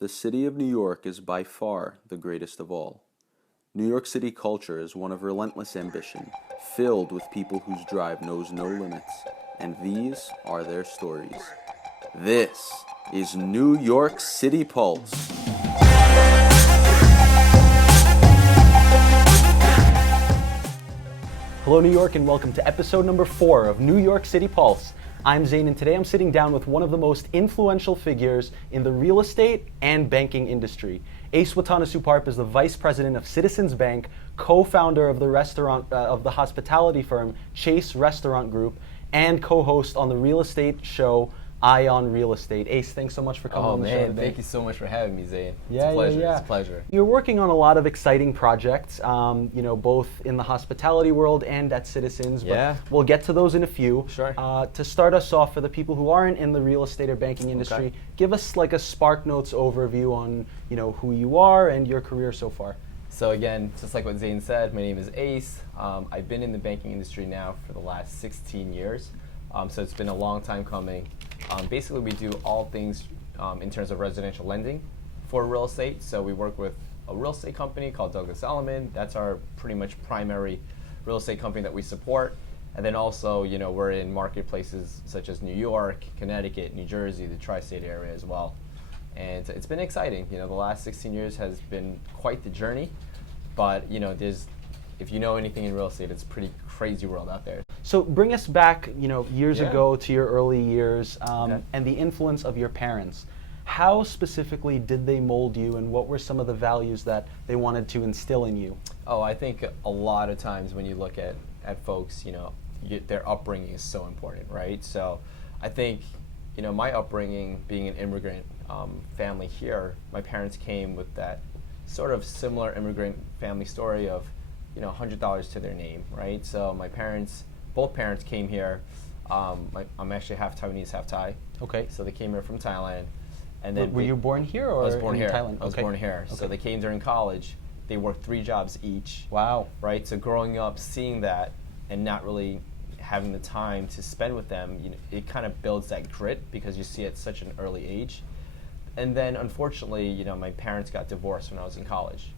The city of New York is by far the greatest of all. New York City culture is one of relentless ambition, filled with people whose drive knows no limits, and these are their stories. This is New York City Pulse. Hello, New York, and welcome to episode number 4 of New York City Pulse. I'm Zane, and today I'm sitting down with one of the most influential figures in the real estate and banking industry. Ace Watanasuparp is the vice president of Citizens Bank, co-founder of the hospitality firm Chase Restaurant Group, and co-host on the real estate show Eye on Real Estate. Ace, thanks so much for coming on the show today. Thank you so much for having me, Zane. It's Yeah, a pleasure. yeah. It's a pleasure. You're working on a lot of exciting projects, both in the hospitality world and at Citizens. Yeah. But we'll get to those in a few. Sure. To start us off, for the people who aren't in the real estate or banking industry, Okay. give us like a Spark Notes overview on who you are and your career so far. So again, just like what Zane said, my name is Ace. I've been in the banking industry now for the last 16 years. So it's been a long time coming. Basically, we do all things in terms of residential lending for real estate. So we work with a real estate company called Douglas Elliman. That's our pretty much primary real estate company that we support. And then also, we're in marketplaces such as New York, Connecticut, New Jersey, the tri-state area as well. And it's been exciting. The last 16 years has been quite the journey. But, if you know anything in real estate, it's a pretty crazy world out there. So bring us back, years Yeah. ago to your early years Okay. and the influence of your parents. How specifically did they mold you, and what were some of the values that they wanted to instill in you? Oh, I think a lot of times when you look at folks, their upbringing is so important, right? So I think, my upbringing, being an immigrant family here, my parents came with that sort of similar immigrant family story of, $100 to their name, right? So both parents came here. I'm actually half Taiwanese, half Thai. Okay. So they came here from Thailand. And then Were you born here or I was born in here. Thailand? I was Okay. born here. So Okay. they came during college. They worked 3 jobs each. Wow. Right? So growing up, seeing that and not really having the time to spend with them, it kind of builds that grit because you see it at such an early age. And then unfortunately, my parents got divorced when I was in college.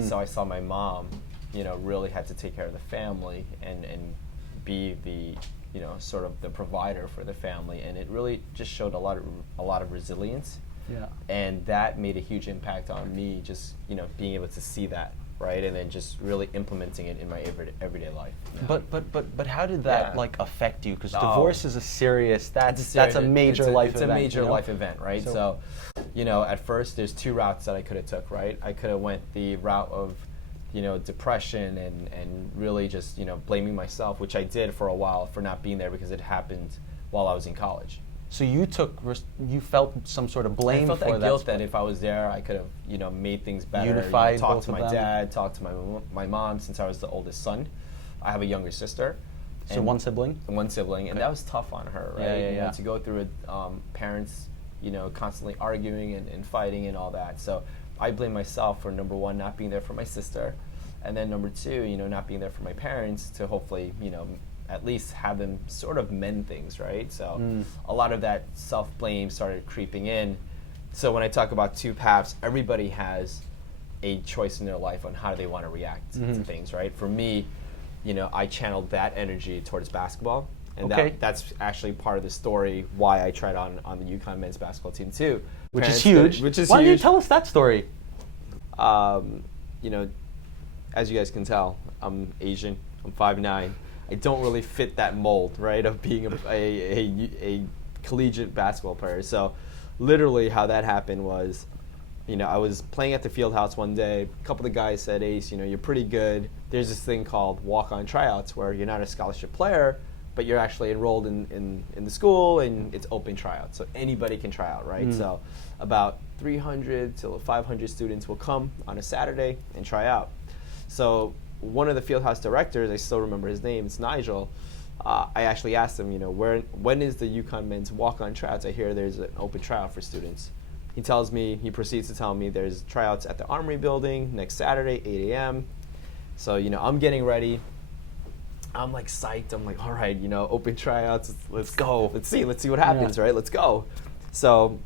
So I saw my mom, really had to take care of the family and be the, sort of the provider for the family. And it really just showed a lot of resilience. Yeah. And that made a huge impact on me, just being able to see that, right, and then just really implementing it in my everyday life. But how did that Yeah. affect you? Because Oh. divorce is a serious. That's a major it's life it's event. a major life event, right? So- So, at first there's 2 routes that I could have took, right? I could have went the route of, depression and really just blaming myself, which I did for a while for not being there because it happened while I was in college. So you felt some sort of blame I felt for that that. guilt that if I was there, I could have, made things better. Unified talked both to of my them. dad, talked to my mom, since I was the oldest son. I have a younger sister. So one sibling. One sibling, and Okay. that was tough on her, right? Yeah, yeah. To go through it, parents, constantly arguing and fighting and all that. So I blame myself for, number 1, not being there for my sister, and then number 2, not being there for my parents to hopefully, at least have them sort of mend things, right? So a lot of that self-blame started creeping in. So when I talk about 2 paths, everybody has a choice in their life on how they want to react to things, right? For me, I channeled that energy towards basketball. And Okay. that's actually part of the story why I tried on the UConn men's basketball team too. Which is Parents huge. Which is Why don't you huge. tell us that story? As you guys can tell, I'm Asian. I'm 5'9". I don't really fit that mold, right, of being a collegiate basketball player. So literally how that happened was, I was playing at the field house one day. A couple of the guys said, Ace, you're pretty good. There's this thing called walk-on tryouts where you're not a scholarship player, but you're actually enrolled in the school, and it's open tryouts. So anybody can try out, right? So about 300 to 500 students will come on a Saturday and try out. So one of the fieldhouse directors, I still remember his name, it's Nigel. I actually asked him, when is the UConn men's walk-on tryouts? I hear there's an open tryout for students. He proceeds to tell me there's tryouts at the Armory building next Saturday, 8 a.m. So, I'm getting ready. I'm like psyched. I'm like, all right, open tryouts. Let's go. Let's see what happens, right? Let's go. So,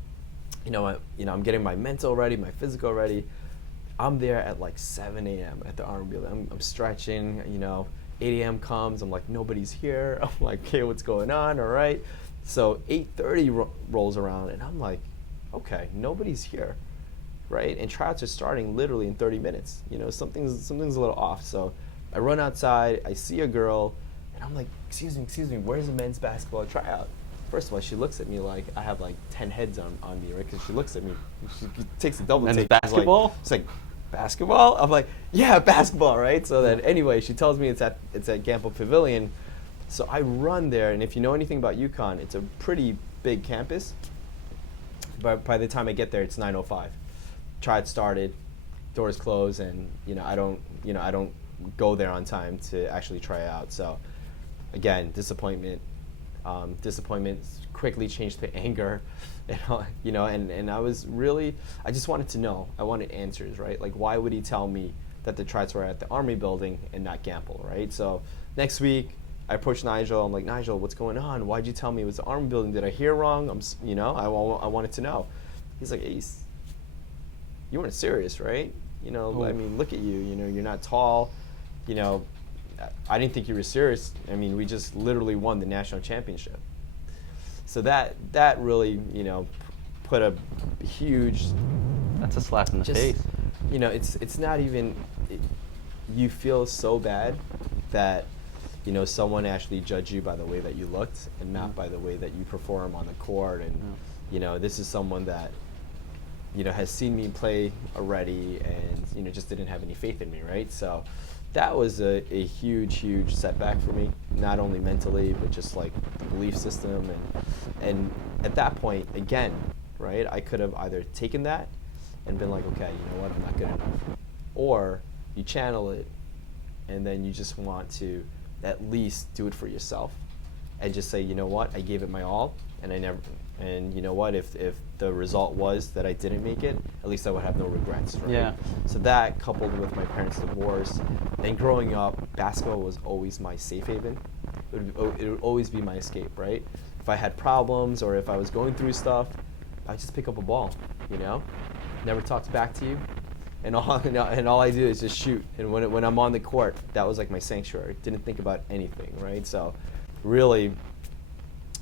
I'm getting my mental ready, my physical ready. I'm there at like 7 a.m. at the Army building. I'm stretching, 8 a.m. comes, I'm like, nobody's here. I'm like, okay, what's going on? All right. So 8:30 rolls around and I'm like, okay, nobody's here, right? And tryouts are starting literally in 30 minutes. Something's a little off. So I run outside, I see a girl, and I'm like, excuse me, where's the men's basketball tryout? First of all, she looks at me like I have like 10 heads on me, right? Because she looks at me, she takes a double Men's take. basketball? It's like, basketball? I'm like, yeah, basketball, right? So then anyway, she tells me it's at Gamble Pavilion. So I run there, and if you know anything about UConn, it's a pretty big campus. But by the time I get there, it's 9:05. Tryout started, doors closed, and I don't go there on time to actually try out. So again, disappointment quickly changed to anger, and I just wanted to know. I wanted answers, right? Like, why would he tell me that the tryouts were at the Army building and not Gamble, right? So next week, I approached Nigel. I'm like, Nigel, what's going on? Why'd you tell me it was the Army building? Did I hear wrong? I wanted to know. He's like, Ace, you weren't serious, right? I mean, look at you. You're not tall. I didn't think you were serious. I mean, we just literally won the national championship. So that really, put a huge. That's a slap in the face. It's not even. You feel so bad that, someone actually judged you by the way that you looked and not by the way that you perform on the court. And this is someone that, has seen me play already and just didn't have any faith in me, right? So that was a huge setback for me, not only mentally but just like the belief system. And at that point, again, right, I could have either taken that and been like, okay, you know what, I'm not good enough, or you channel it and then you just want to at least do it for yourself and just say, you know what, I gave it my all, and you know what, if the result was that I didn't make it, at least I would have no regrets, right? Yeah. So that, coupled with my parents' divorce and growing up, basketball was always my safe haven. It would always be my escape, right? If I had problems or if I was going through stuff, I'd just pick up a ball, never talked back to you. And all I do is just shoot. And when I'm on the court, that was like my sanctuary. Didn't think about anything, right? So really,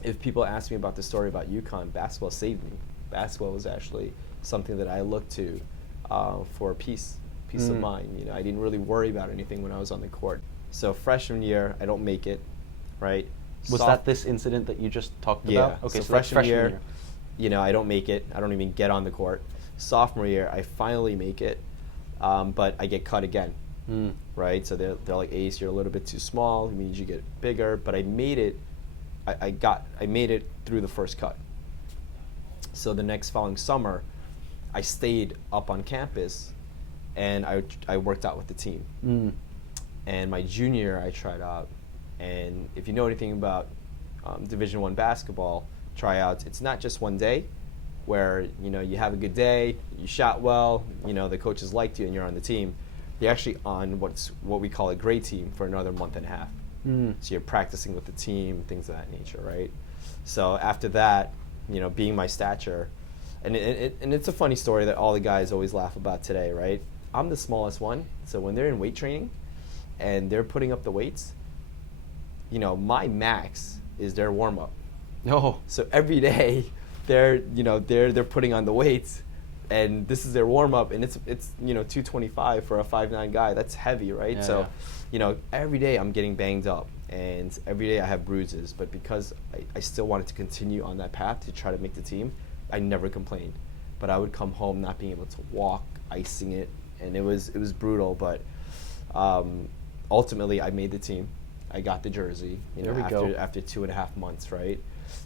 if people ask me about the story about UConn, basketball saved me. Basketball was actually something that I looked to for peace of mind. I didn't really worry about anything when I was on the court. So freshman year, I don't make it, right? Was that this incident that you just talked yeah. about? Okay, So freshman year, I don't make it. I don't even get on the court. Sophomore year, I finally make it, but I get cut again, right? So they're like, Ace, you're a little bit too small. It means you get bigger. But I made it. I made it through the first cut. So the next following summer, I stayed up on campus, and I worked out with the team. And my junior year, I tried out. And if you know anything about Division I basketball tryouts, it's not just one day, where you have a good day, you shot well, the coaches liked you, and you're on the team. You're actually on what we call a grade team for another month and a half. So you're practicing with the team, things of that nature, right? So after that, being my stature, and it's a funny story that all the guys always laugh about today, right? I'm the smallest one, so when they're in weight training and they're putting up the weights, my max is their warm up. No. So every day they're putting on the weights, and this is their warm up, and it's 225 for a 5'9" guy. That's heavy, right? Yeah, so every day I'm getting banged up, and every day I have bruises, but because I still wanted to continue on that path to try to make the team, I never complained. But I would come home not being able to walk, icing it, and it was brutal, but ultimately I made the team. I got the jersey, after 2.5 months, right?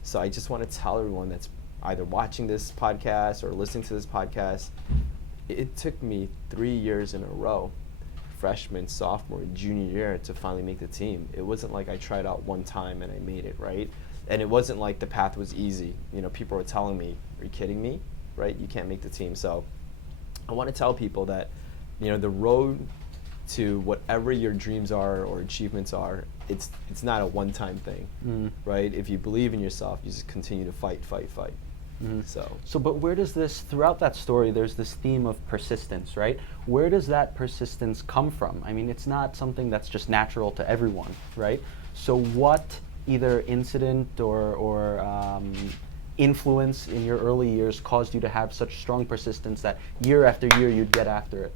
So I just want to tell everyone that's either watching this podcast or listening to this podcast, it took me 3 years in a row, freshman, sophomore, junior year, to finally make the team. It wasn't like I tried out one time and I made it, right? And it wasn't like the path was easy. People were telling me, are you kidding me? Right? You can't make the team. So I want to tell people that, the road to whatever your dreams are or achievements are, it's not a one-time thing, right? If you believe in yourself, you just continue to fight. So, but where does this, throughout that story, there's this theme of persistence, right? Where does that persistence come from? I mean, it's not something that's just natural to everyone, right? So what either incident or influence in your early years caused you to have such strong persistence that year after year you'd get after it?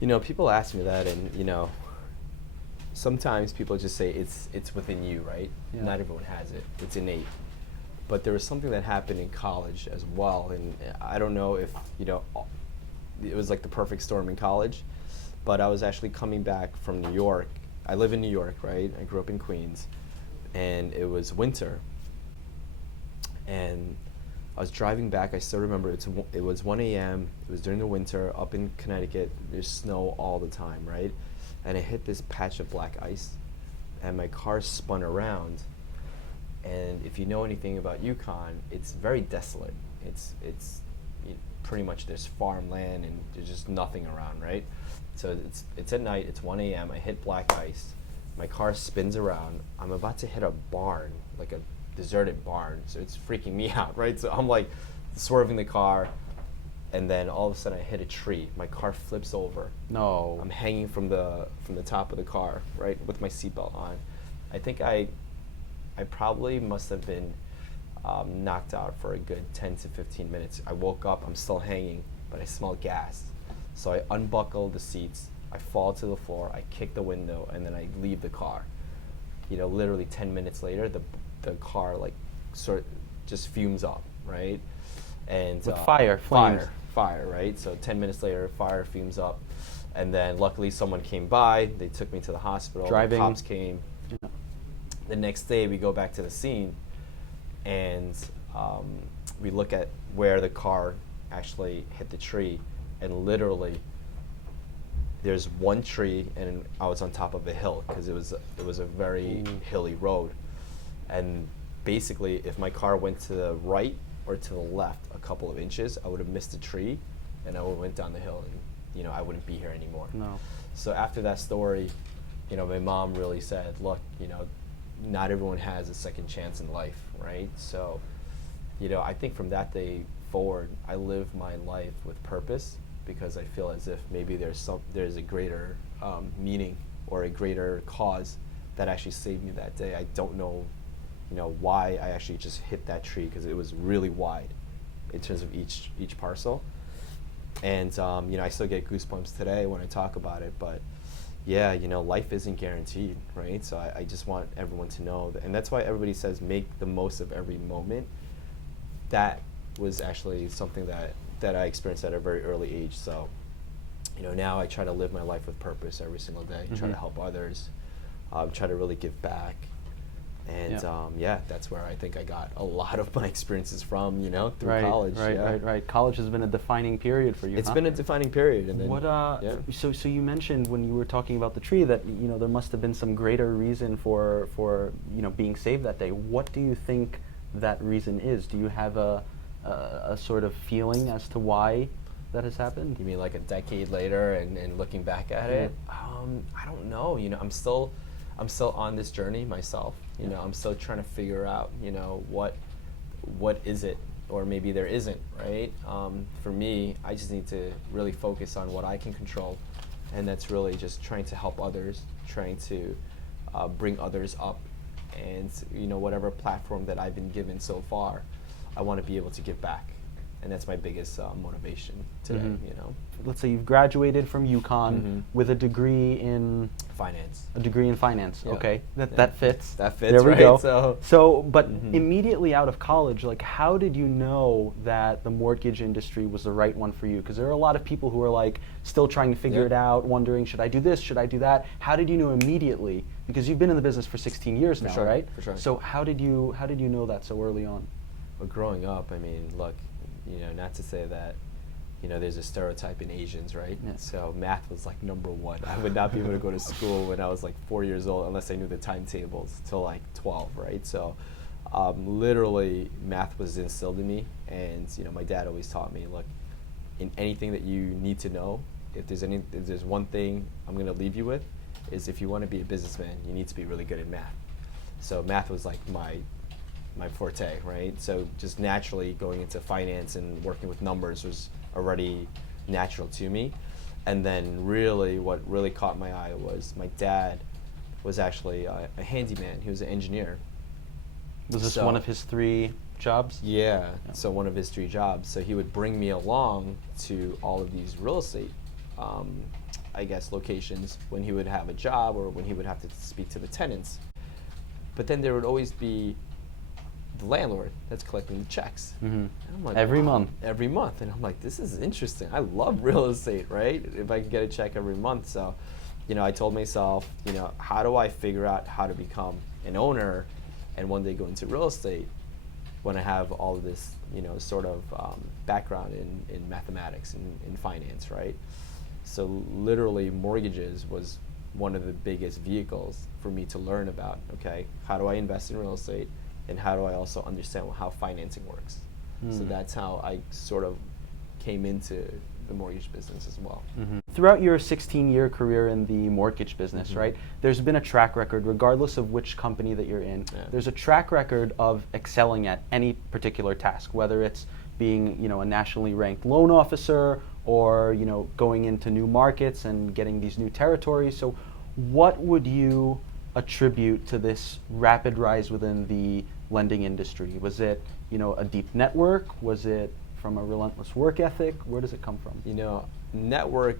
You know, people ask me that, and you know, sometimes people just say it's within you, right? Yeah. Not everyone has it. It's innate. But there was something that happened in college as well, and I don't know if, you know, it was like the perfect storm in college, but I was actually coming back from New York. I live in New York, right? I grew up in Queens, and it was winter, and I was driving back. I still remember it was 1 a.m. It was during the winter up in Connecticut. There's snow all the time, right? And I hit this patch of black ice, and my car spun around. And if you know anything about Yukon, it's very desolate. It's pretty much there's farmland and there's just nothing around, right? So it's at night. It's 1 a.m. I hit black ice. My car spins around. I'm about to hit a barn, like a deserted barn. So it's freaking me out, right? So I'm like swerving the car, and then all of a sudden I hit a tree. My car flips over. No. I'm hanging from the top of the car, right, with my seatbelt on. I think I probably must have been knocked out for a good 10 to 15 minutes. I woke up, I'm still hanging, but I smell gas. So I unbuckle the seats, I fall to the floor, I kick the window, and then I leave the car. You know, literally 10 minutes later, the car like sort of just fumes up, right? And With fire, flames. Fire, right? So 10 minutes later, fire fumes up. And then luckily someone came by, they took me to the hospital, Driving. the cops came. Yeah. The next day we go back to the scene, and we look at where the car actually hit the tree, and literally there's one tree, and I was on top of a hill because it was a very hilly road, and basically if my car went to the right or to the left a couple of inches, I would have missed the tree, and I would have went down the hill, and you know I wouldn't be here anymore. No. So after that story, you know, my mom really said, look, you know, not everyone has a second chance in life, right? So, you know, I think from that day forward, I live my life with purpose, because I feel as if maybe there's a greater meaning or a greater cause that actually saved me that day. I don't know, you know, why I actually just hit that tree, because it was really wide in terms of each parcel. And you know, I still get goosebumps today when I talk about it, but yeah, you know, life isn't guaranteed, right? So I just want everyone to know that, and that's why everybody says make the most of every moment. That was actually something that I experienced at a very early age. So, you know, now I try to live my life with purpose every single day, try to help others, try to really give back. And yeah, that's where I think I got a lot of my experiences from, you know, through college. Right. College has been a defining period for you. It's been a defining period. And then, what? So you mentioned when you were talking about the tree that, you know, there must have been some greater reason for you know, being saved that day. What do you think that reason is? Do you have a sort of feeling as to why that has happened? You mean like a decade later and looking back at it? I don't know. You know, I'm still on this journey myself. You know, I'm still trying to figure out, you know, what is it, or maybe there isn't, right? For me, I just need to really focus on what I can control, and that's really just trying to help others, trying to bring others up, and you know, whatever platform that I've been given so far, I want to be able to give back, and that's my biggest motivation today. You know, let's say you've graduated from UConn with a degree in finance. A degree in finance. Yeah. Okay, that fits. That fits. There we right? go. So, but immediately out of college, like, how did you know that the mortgage industry was the right one for you? Because there are a lot of people who are like still trying to figure it out, wondering, should I do this? Should I do that? How did you know immediately? Because you've been in the business for 16 years now, right? For sure. So how did you know that so early on? Well, growing up, I mean, look, you know, not to say that, you know, there's a stereotype in Asians, right? Yeah. So math was like #1. I would not be able to go to school when I was like 4 years old unless I knew the timetables till like 12, right? So literally math was instilled in me, and you know, my dad always taught me, look, in anything that you need to know, if there's one thing I'm going to leave you with, is if you want to be a businessman, you need to be really good at math. So math was like my my forte, right? So just naturally going into finance and working with numbers was already natural to me. And then really what really caught my eye was my dad was actually a handyman. He was an engineer. Was this So- one of his 3 jobs? Yeah, so one of his 3 jobs. So he would bring me along to all of these real estate, I guess, locations when he would have a job or when he would have to speak to the tenants. But then there would always be the landlord that's collecting the checks. And I'm like, Every wow, month. Every month. And I'm like, this is interesting. I love real estate, right? If I could get a check every month. So, I told myself, how do I figure out how to become an owner and one day go into real estate when I have all of this, sort of background in mathematics and in finance, right? So literally mortgages was one of the biggest vehicles for me to learn about, okay, how do I invest in real estate and how do I also understand how financing works? So that's how I sort of came into the mortgage business as well. Throughout your 16-year career in the mortgage business, right, there's been a track record, regardless of which company that you're in, there's a track record of excelling at any particular task, whether it's being, a nationally ranked loan officer or, going into new markets and getting these new territories. So what would you attribute to this rapid rise within the lending industry? Was it, a deep network? Was it from a relentless work ethic? Where does it come from? Network,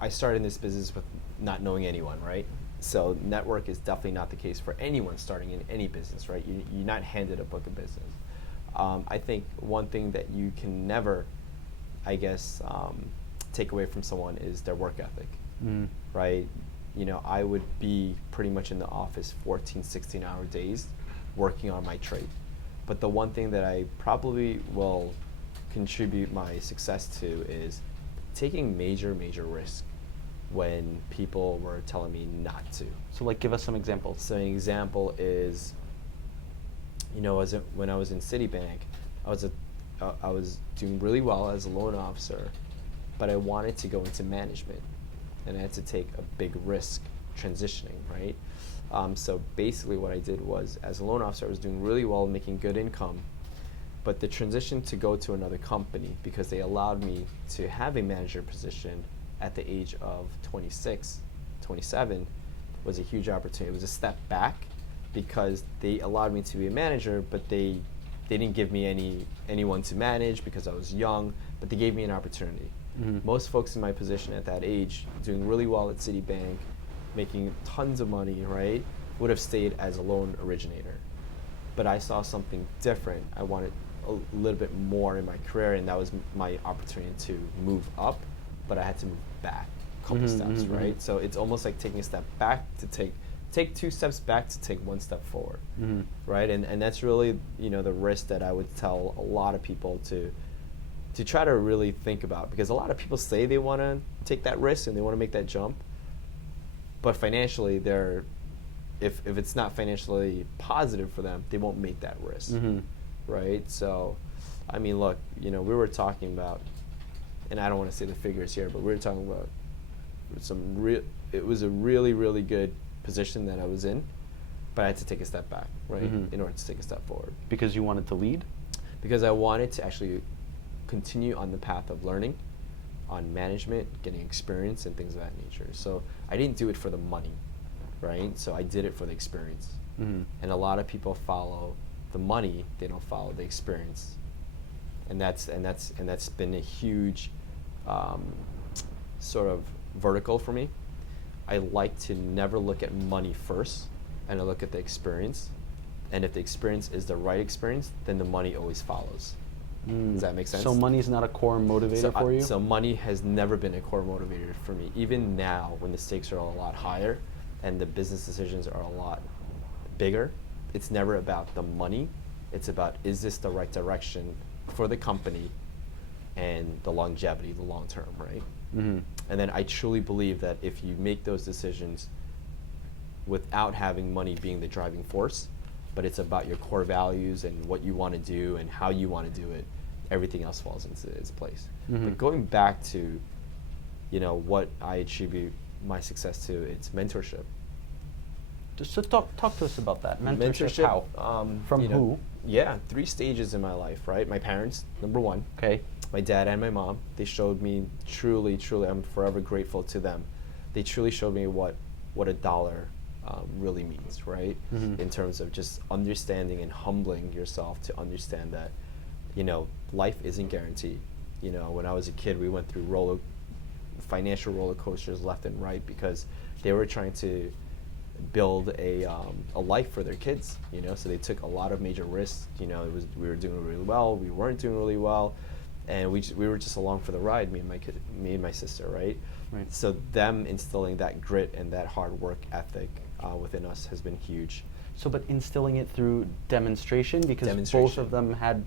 I started in this business with not knowing anyone, right? So network is definitely not the case for anyone starting in any business, right? You're not handed a book of business. I think one thing that you can never, I guess, take away from someone is their work ethic, right? I would be pretty much in the office 14, 16-hour days working on my trade. But the one thing that I probably will contribute my success to is taking major risk when people were telling me not to. So give us some examples. So an example is, when I was in Citibank, I was doing really well as a loan officer, but I wanted to go into management, and I had to take a big risk transitioning, right? So basically what I did was, as a loan officer, I was doing really well, making good income, but the transition to go to another company, because they allowed me to have a manager position at the age of 26, 27, was a huge opportunity. It was a step back because they allowed me to be a manager, but they didn't give me anyone to manage because I was young, but they gave me an opportunity. Most folks in my position at that age, doing really well at Citibank, making tons of money, right, would have stayed as a loan originator. But I saw something different. I wanted a little bit more in my career, and that was my opportunity to move up, but I had to move back a couple steps, right? So it's almost like taking a step back to take 2 steps back to take 1 step forward, right? And that's really, the risk that I would tell a lot of people to try to really think about, because a lot of people say they want to take that risk and they want to make that jump, but financially if it's not financially positive for them, they won't make that risk, right? So, I mean, look, we were talking about, and I don't want to say the figures here, but we were talking about it was a really good position that I was in, but I had to take a step back, right, in order to take a step forward. Because you wanted to lead? Because I wanted to actually continue on the path of learning, on management, getting experience, and things of that nature. So I didn't do it for the money, right? So I did it for the experience. And a lot of people follow the money; they don't follow the experience, and that's been a huge sort of vertical for me. I like to never look at money first, and I look at the experience. And if the experience is the right experience, then the money always follows. Does that make sense? So money's not a core motivator for you? So money has never been a core motivator for me. Even now, when the stakes are a lot higher and the business decisions are a lot bigger, it's never about the money. It's about, is this the right direction for the company and the longevity, the long term, right? And then I truly believe that if you make those decisions without having money being the driving force, but it's about your core values and what you want to do and how you want to do it, everything else falls into its place. But going back to, what I attribute my success to, it's mentorship. So talk to us about that. Mentorship, how? From you know, who? Yeah, 3 stages in my life, right? My parents, number 1. Okay. My dad and my mom, they showed me truly, I'm forever grateful to them. They truly showed me what a dollar really means, right? In terms of just understanding and humbling yourself to understand that, life isn't guaranteed. When I was a kid, we went through financial roller coasters left and right because they were trying to build a life for their kids, so they took a lot of major risks. We were doing really well, we weren't doing really well, and we were just along for the ride, me and my sister, right? So them instilling that grit and that hard work ethic within us has been huge. So, but instilling it through demonstration, because both of them had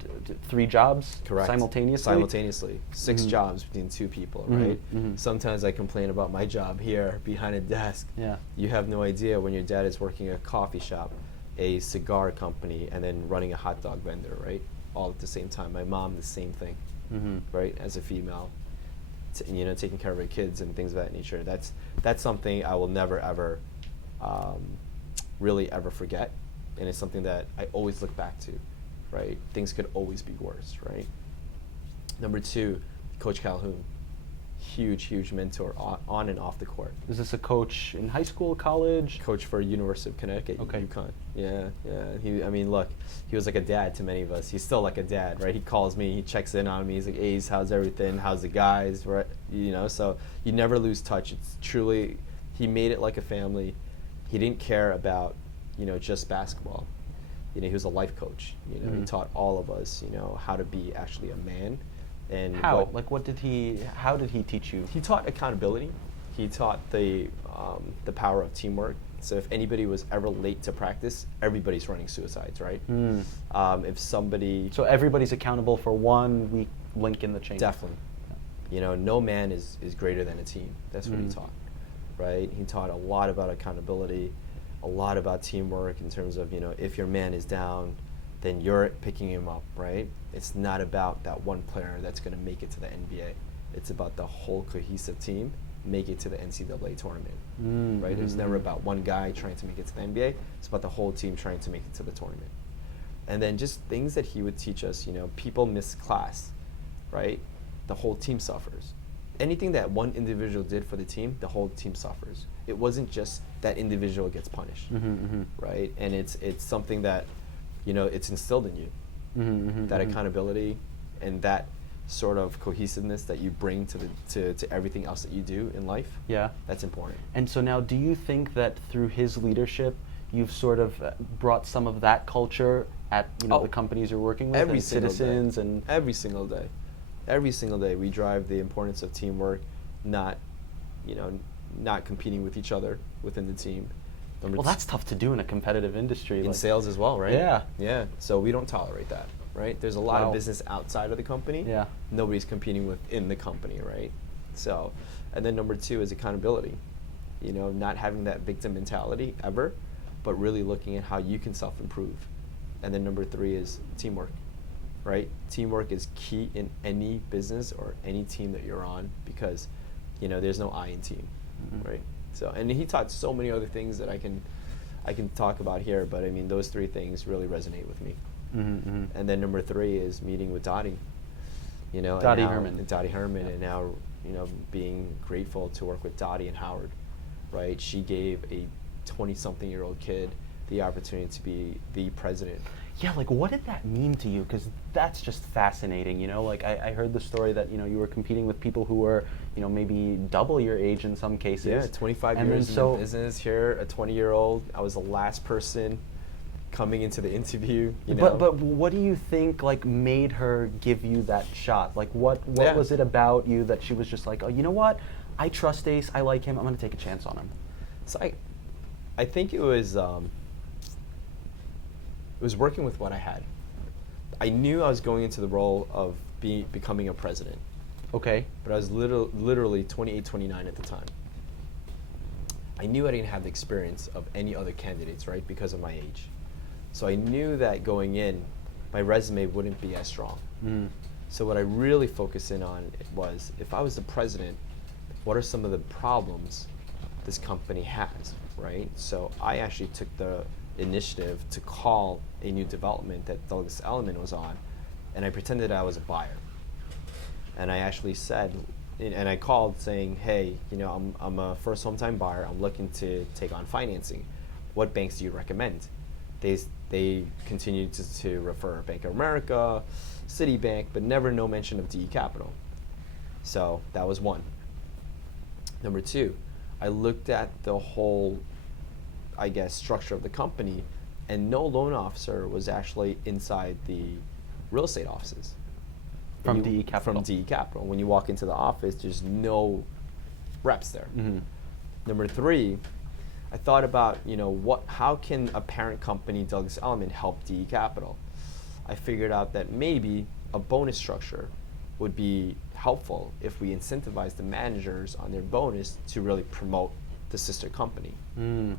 3 jobs. Correct. Simultaneously? 6 jobs between 2 people, right? Sometimes I complain about my job here behind a desk. Yeah. You have no idea when your dad is working a coffee shop, a cigar company, and then running a hot dog vendor, right? All at the same time. My mom, the same thing, right? As a female, taking care of her kids and things of that nature. That's something I will never ever really ever forget, and it's something that I always look back to, right? Things could always be worse, right? Number 2, Coach Calhoun, huge mentor on and off the court. Is this a coach in high school, college? Coach for University of Connecticut, okay. UConn. Yeah. Look, he was like a dad to many of us. He's still like a dad, right? He calls me, he checks in on me. He's like, Ace, how's everything? How's the guys, right? So you never lose touch. It's truly, he made it like a family. He didn't care about, just basketball. He was a life coach. He taught all of us, how to be actually a man. And how? How did he teach you? He taught accountability. He taught the power of teamwork. So if anybody was ever late to practice, everybody's running suicides, right? If somebody... So everybody's accountable for one weak link in the chain. Definitely. No man is greater than a team. That's what he taught, right? He taught a lot about accountability, a lot about teamwork in terms of, if your man is down, then you're picking him up, right? It's not about that one player that's going to make it to the NBA. It's about the whole cohesive team make it to the NCAA tournament, right? It's never about one guy trying to make it to the NBA. It's about the whole team trying to make it to the tournament. And then just things that he would teach us, people miss class, right? The whole team suffers. Anything that one individual did for the team, the whole team suffers. It wasn't just that individual gets punished, right? And it's something that, it's instilled in you, that accountability and that sort of cohesiveness that you bring to everything else that you do in life. Yeah, that's important. And so now, do you think that through his leadership, you've sort of brought some of that culture at the companies you're working with, every and single citizens, day. and every single day we drive the importance of teamwork, not competing with each other within the team. Well, that's tough to do in a competitive industry. In sales as well, right? Yeah. Yeah. So we don't tolerate that, right? There's a lot of business outside of the company. Yeah. Nobody's competing within the company, right? So, and then number 2 is accountability. Not having that victim mentality ever, but really looking at how you can self-improve. And then number 3 is teamwork, right? Teamwork is key in any business or any team that you're on because, there's no I in team, right? So, and he taught so many other things that I can talk about here, but I mean, those 3 things really resonate with me. And then number 3 is meeting with Dottie. Dottie Herman, and now, being grateful to work with Dottie and Howard, right? She gave a 20-something-year-old kid the opportunity to be the president. Yeah, what did that mean to you? Because that's just fascinating, I heard the story that, you were competing with people who were, maybe double your age in some cases. Yeah, 25 years in the business, here, a 20-year-old. I was the last person coming into the interview, But what do you think, made her give you that shot? What was it about you that she was just like, oh, you know what? I trust Ace, I like him, I'm going to take a chance on him. So I think it was working with what I had. I knew I was going into the role of becoming a president. Okay. But I was literally 28, 29 at the time. I knew I didn't have the experience of any other candidates, right, because of my age. So I knew that going in, my resume wouldn't be as strong. So what I really focused in on was, if I was the president, what are some of the problems this company has, right? So I actually took the initiative to call a new development that Douglas Elliman was on, and I pretended I was a buyer. And I actually said, and I called saying, hey, I'm a first home-time buyer. I'm looking to take on financing. What banks do you recommend? They continued to refer Bank of America, Citibank, but never no mention of DE Capital. So that was one. Number two, I looked at the whole, I guess, structure of the company, and no loan officer was actually inside the real estate offices. From DE Capital. From DE Capital. When you walk into the office, there's no reps there. Mm-hmm. Number three, I thought about, how can a parent company, Douglas Elliman, help DE Capital? I figured out that maybe a bonus structure would be helpful if we incentivize the managers on their bonus to really promote the sister company. Mm.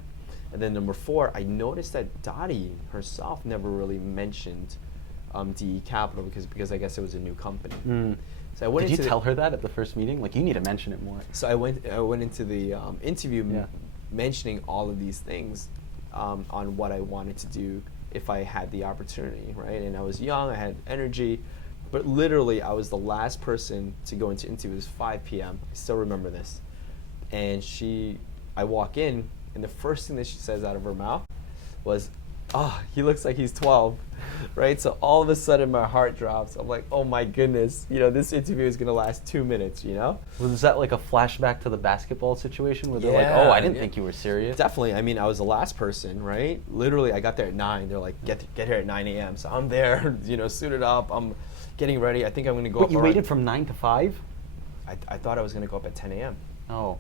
And then number four, I noticed that Dottie herself never really mentioned DE Capital because I guess it was a new company. Mm. So I went Did into you tell her that at the first meeting? Like, you need to mention it more. So I went into the interview Yeah. mentioning all of these things on what I wanted to do if I had the opportunity, right? And I was young, I had energy, but literally I was the last person to go into interview. It was 5 p.m. I still remember this. And I walk in, and the first thing that she says out of her mouth was, "Oh, he looks like he's 12," right? So all of a sudden my heart drops. I'm like, oh my goodness, this interview is gonna last 2 minutes, Was that like a flashback to the basketball situation where they're like, oh, I didn't think you were serious? Definitely. I mean, I was the last person, right? Literally, I got there at 9. They're like, get here at 9 a.m. So I'm there, suited up. I'm getting ready. I think I'm gonna go up. But you waited from 9 to 5? I thought I was gonna go up at 10 a.m. Oh.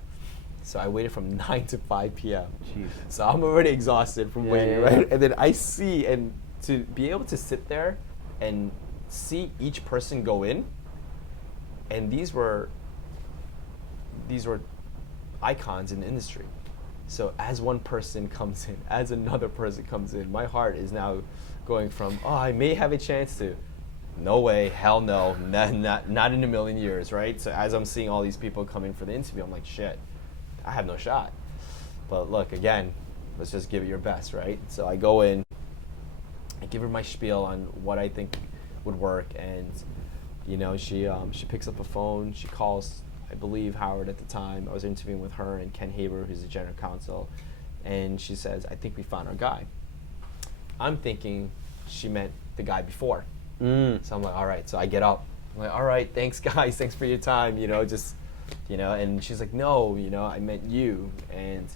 So I waited from 9 to 5 p.m. Jeez. So I'm already exhausted from waiting, right? And then I see, and to be able to sit there and see each person go in, and these were icons in the industry. So as one person comes in, as another person comes in, my heart is now going from, oh, I may have a chance to, no way, hell no, not in a million years, right? So as I'm seeing all these people come in for the interview, I'm like, shit, I have no shot. But look, again, let's just give it your best, right? So I go in, I give her my spiel on what I think would work, and she picks up a phone, she calls, I believe, Howard at the time. I was interviewing with her and Ken Haber, who's the general counsel, and she says, I think we found our guy. I'm thinking she meant the guy before. So I'm like, all right. So I get up. I'm like, all right, thanks guys, thanks for your time, and she's like, no, I meant you. And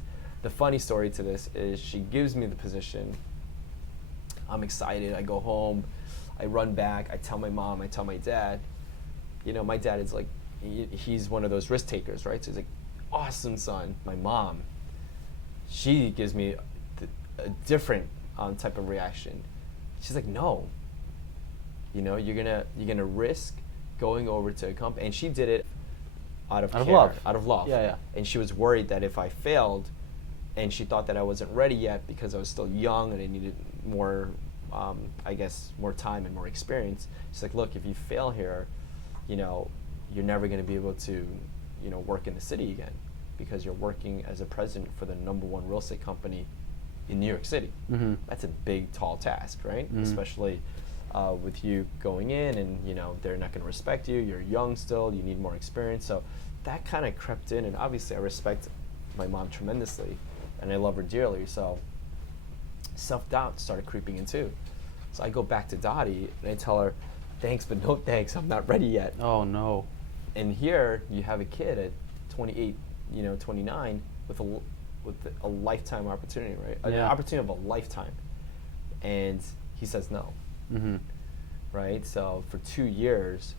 the funny story to this is she gives me the position. I'm excited. I go home. I run back. I tell my mom. I tell my dad. My dad is like, he's one of those risk takers, right? So he's like, awesome, son. My mom, she gives me a different type of reaction. She's like, no. You're gonna risk going over to a company, and she did it out of care, out of love. Yeah. And she was worried that if I failed, and she thought that I wasn't ready yet because I was still young and I needed more, more time and more experience. She's like, look, if you fail here, you're never going to be able to, work in the city again, because you're working as a president for the #1 real estate company in New York City. Mm-hmm. That's a big, tall task, right? Mm-hmm. Especially with you going in, and they're not going to respect you. You're young still. You need more experience. So that kind of crept in, and obviously I respect my mom tremendously, and I love her dearly. So self-doubt started creeping in too. So I go back to Dottie and I tell her, thanks, but no thanks. I'm not ready yet. Oh no. And here you have a kid at 28, 29 with a lifetime opportunity, right? An opportunity of a lifetime. And he says no. Mm-hmm. Right? So for 2 years,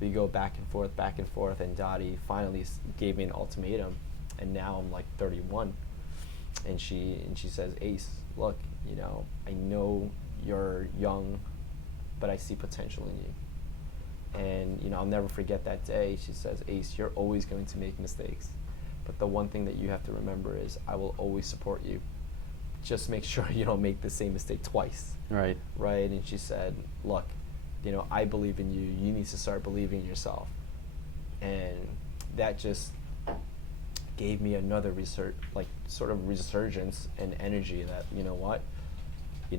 we go back and forth, and Dottie finally gave me an ultimatum, and now I'm like 31, and she says, Ace, look, I know you're young, but I see potential in you. And I'll never forget that day. She says, Ace, you're always going to make mistakes, but the one thing that you have to remember is I will always support you. Just make sure you don't make the same mistake twice. Right. Right? And she said, look, I believe in you. You need to start believing in yourself. And that just gave me another sort of resurgence and energy that, you know what,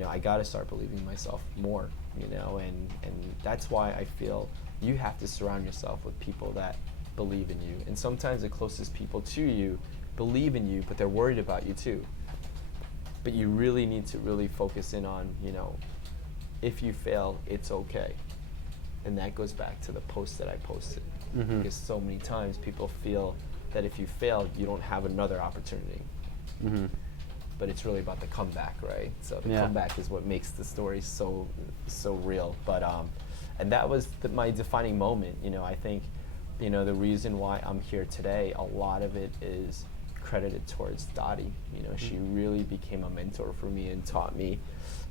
I got to start believing in myself more, and that's why I feel you have to surround yourself with people that believe in you. And sometimes the closest people to you believe in you, but they're worried about you too. But you really need to really focus in on, if you fail, it's okay. And that goes back to the post that I posted. Because so many times people feel that if you fail, you don't have another opportunity. But it's really about the comeback, right? So the comeback is what makes the story so real. But and that was my defining moment. I think, the reason why I'm here today, a lot of it is credited towards Dottie. She really became a mentor for me and taught me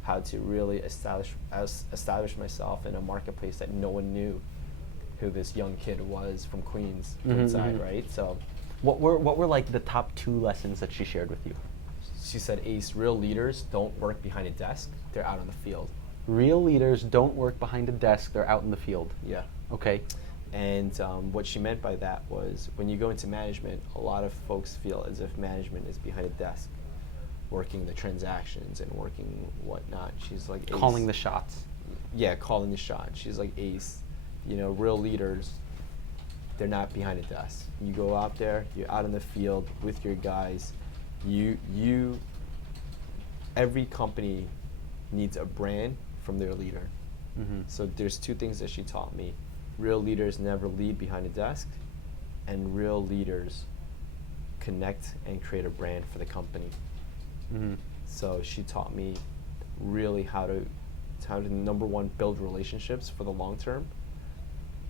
how to really establish myself in a marketplace that no one knew who this young kid was from Queens inside, right? So what were like the top 2 lessons that she shared with you? She said, Ace, real leaders don't work behind a desk, they're out on the field. Real leaders don't work behind a desk, they're out in the field. Yeah. Okay. And what she meant by that was, when you go into management, a lot of folks feel as if management is behind a desk, working the transactions and working whatnot. She's like, Ace, calling the shots. Yeah, calling the shot. She's like, Ace, real leaders, they're not behind a desk. You go out there, you're out in the field with your guys. Every company needs a brand from their leader. So there's 2 things that she taught me. Real leaders never lead behind a desk, and real leaders connect and create a brand for the company. So she taught me really how to number one, build relationships for the long term,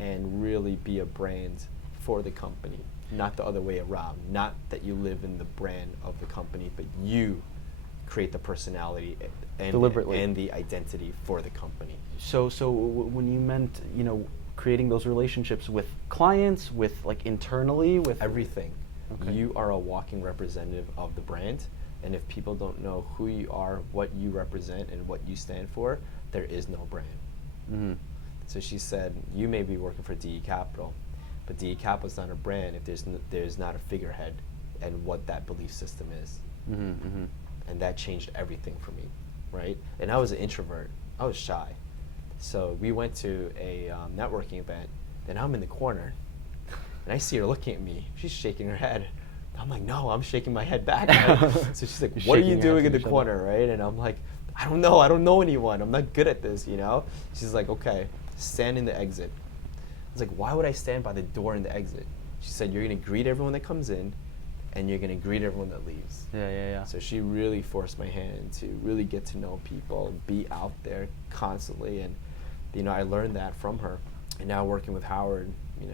and really be a brand for the company, not the other way around. Not that you live in the brand of the company, but you create the personality and deliberately and the identity for the company. So when you meant, creating those relationships with clients, with like internally, with everything. Okay. You are a walking representative of the brand, and if people don't know who you are, what you represent, and what you stand for, there is no brand. So she said, you may be working for DE Capital, but DE Capital is not a brand if there's not a figurehead and what that belief system is. And that changed everything for me, right? And I was an introvert. I was shy. So we went to a networking event, and I'm in the corner, and I see her looking at me. She's shaking her head. I'm like, no, I'm shaking my head back. Right? So she's like, what are you doing in the corner, right? And I'm like, I don't know anyone. I'm not good at this, She's like, okay, stand in the exit. I was like, why would I stand by the door in the exit? She said, you're gonna greet everyone that comes in, and you're gonna greet everyone that leaves. Yeah. So she really forced my hand to really get to know people, be out there constantly, and I learned that from her. And now working with Howard,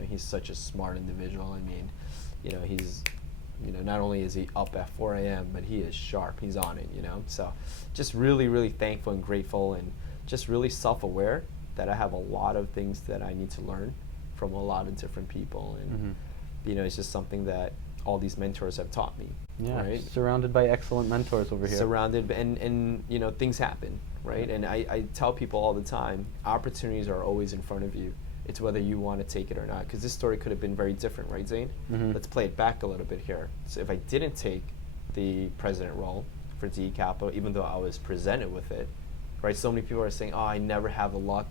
he's such a smart individual. I mean, he's, not only is he up at 4 a.m., but he is sharp. He's on it, So just really, really thankful and grateful, and just really self-aware that I have a lot of things that I need to learn from a lot of different people. And, it's just something that all these mentors have taught me. Yeah, right? Surrounded by excellent mentors over here. Surrounded, and things happen, right? And I tell people all the time, opportunities are always in front of you. It's whether you want to take it or not. Because this story could have been very different, right, Zane? Let's play it back a little bit here. So if I didn't take the president role for DE Capital, even though I was presented with it, right? So many people are saying, oh, I never have the luck.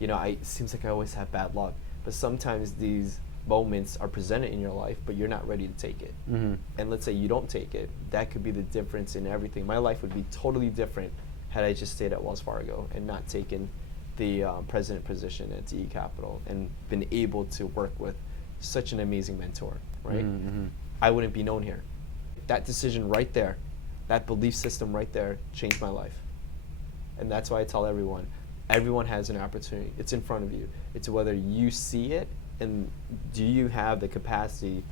It seems like I always have bad luck. But sometimes these moments are presented in your life, but you're not ready to take it. And let's say you don't take it. That could be the difference in everything. My life would be totally different had I just stayed at Wells Fargo and not taken the president position at DE Capital and been able to work with such an amazing mentor, right? I wouldn't be known here. That decision right there, that belief system right there, changed my life. And that's why I tell everyone has an opportunity. It's in front of you. It's whether you see it and do you have the capacity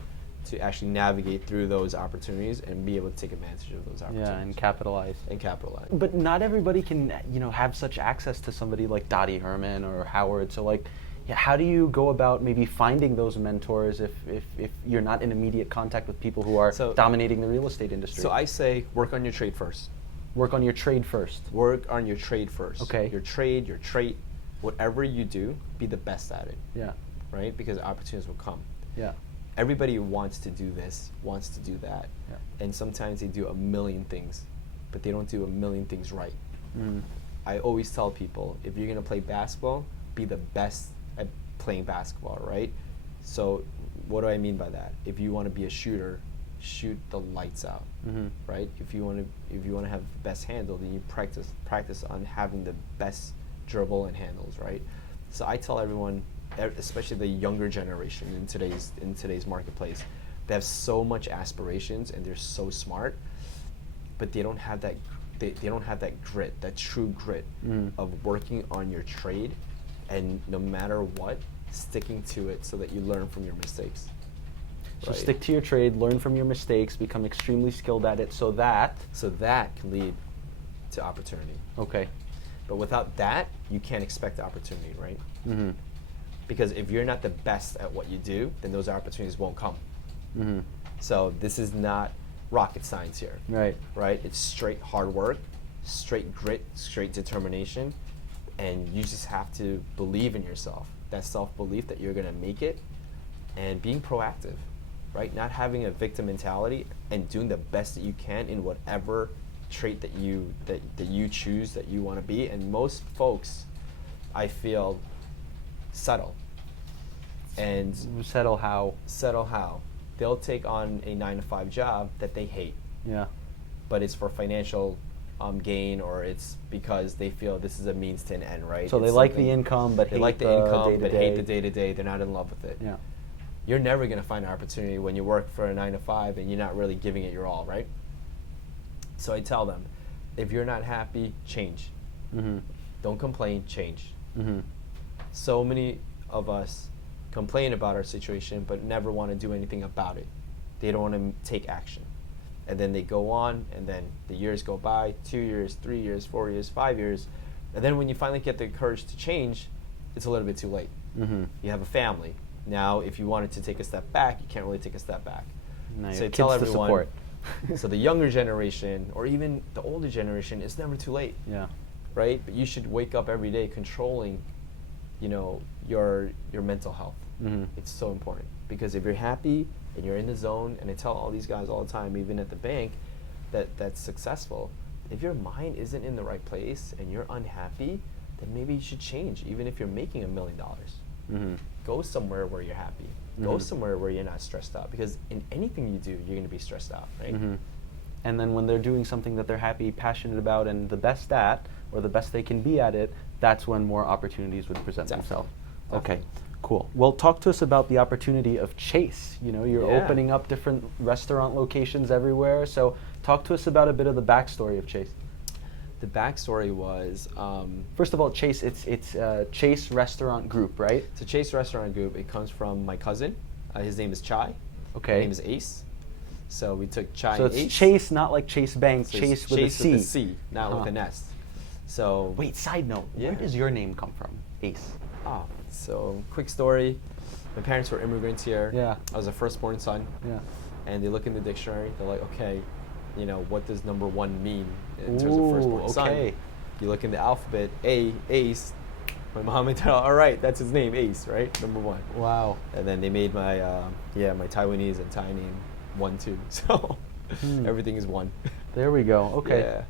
to actually navigate through those opportunities and be able to take advantage of those opportunities. Yeah, and capitalize. But not everybody can, have such access to somebody like Dottie Herman or Howard. So how do you go about maybe finding those mentors if you're not in immediate contact with people who are dominating the real estate industry? So I say work on your trade first. Work on your trade first. Work on your trade first. Okay. Your trade, your trait, whatever you do, be the best at it. Yeah. Right? Because opportunities will come. Yeah. everybody wants to do this, wants to do that, Yeah. and sometimes they do a million things, but they don't do a million things right. I always tell people, if you're gonna play basketball, be the best at playing basketball, right? So what do I mean by that? If you want to be a shooter, shoot the lights out, right? If you want to have the best handle, then you practice on having the best dribble and handles, right? So I tell everyone, especially the younger generation in today's marketplace, they have so much aspirations and they're so smart, but they don't have that they don't have that grit, that true grit of working on your trade, and no matter what, sticking to it so that you learn from your mistakes. So right? stick to your trade, learn from your mistakes, become extremely skilled at it, so that can lead to opportunity. Okay. But without that, you can't expect opportunity, right? Because if you're not the best at what you do, then those opportunities won't come. So this is not rocket science here. Right? It's straight hard work, straight grit, straight determination, and you just have to believe in yourself. That self-belief that you're gonna make it, and being proactive, right? Not having a victim mentality and doing the best that you can in whatever trait that you choose that you want to be. And most folks, I feel, settle. And Settle how? They'll take on a 9-to-5 job that they hate, Yeah. but it's for financial gain, or it's because they feel this is a means to an end, right? So It's they like the something- income, but they hate like the the income, but day-to-day. hate the day-to-day. They're not in love with it. Yeah. You're never going to find an opportunity when you work for a 9-to-5 and you're not really giving it your all, right? So I tell them, if you're not happy, change. Don't complain, change. So many of us complain about our situation but never want to do anything about it. They don't want to take action. And then they go on, and then the years go by, 2 years, 3 years, 4 years, 5 years. And then when you finally get the courage to change, it's a little bit too late. You have a family. Now, if you wanted to take a step back, you can't really take a step back. No, So you I have tell kids to everyone, support. so the younger generation, or even the older generation, it's never too late, Yeah. right? But you should wake up every day controlling, your mental health. It's so important, because if you're happy and you're in the zone, and I tell all these guys all the time, even at the bank, that's successful, if your mind isn't in the right place and you're unhappy, then maybe you should change, even if you're making $1 million. Go somewhere where you're happy. Go somewhere where you're not stressed out, because in anything you do, you're going to be stressed out, right? And then when they're doing something that they're happy, passionate about, and the best at, or the best they can be at it, that's when more opportunities would present themselves. Okay, cool. Well, talk to us about the opportunity of Chase. You're opening up different restaurant locations everywhere. So talk to us about a bit of the backstory of Chase. The backstory was, First of all, Chase, it's Chase Restaurant Group, right? it's a Chase Restaurant Group. It comes from my cousin. His name is Chai. Okay. My name is Ace. So we took Chai So and it's Ace. Chase, not like Chase Bank, So Chase it's with a Chase C. with a C, not with an S. So Wait, side note, Yeah. where does your name come from, Ace? So quick story. My parents were immigrants here. Yeah. I was a firstborn son. Yeah. And they look in the dictionary. They're like, okay, what does number 1 mean in terms of firstborn son? Okay. You look in the alphabet, Ace. My mom and dad, all right, that's his name, Ace, right? Number 1. Wow. And then they made my my Taiwanese and Thai name 1 too. So everything is 1. There we go. Okay. Yeah.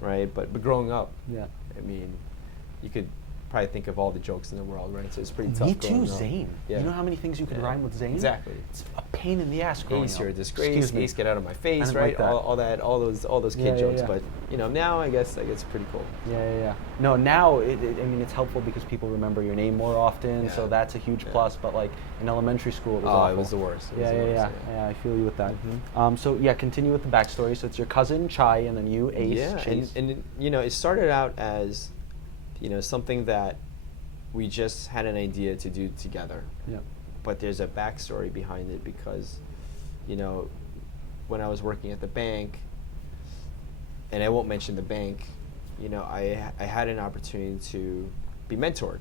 Right. But growing up, Yeah. I mean, you could probably think of all the jokes in the world, right? So it's pretty tough. Me too, growing up. Zane. Yeah. You know how many things you could Yeah. rhyme with Zane? Exactly. It's a pain in the ass growing Ace, up. you're a disgrace. Excuse me. Ace, get out of my I face, didn't right? like that. All those kid Yeah, jokes. yeah. But now I guess it's pretty cool. Yeah. No, now it's helpful because people remember your name more often, so Yeah. that's a huge plus. But like in elementary school, it was Oh, awful. it was the worst. It was Yeah, the yeah, worst, yeah. I feel you with that. So yeah, continue with the backstory. So it's your cousin Chai, and then you, Ace, Yeah, Chase. and it started out as, something that we just had an idea to do together. Yeah. But there's a backstory behind it because, when I was working at the bank, and I won't mention the bank, I had an opportunity to be mentored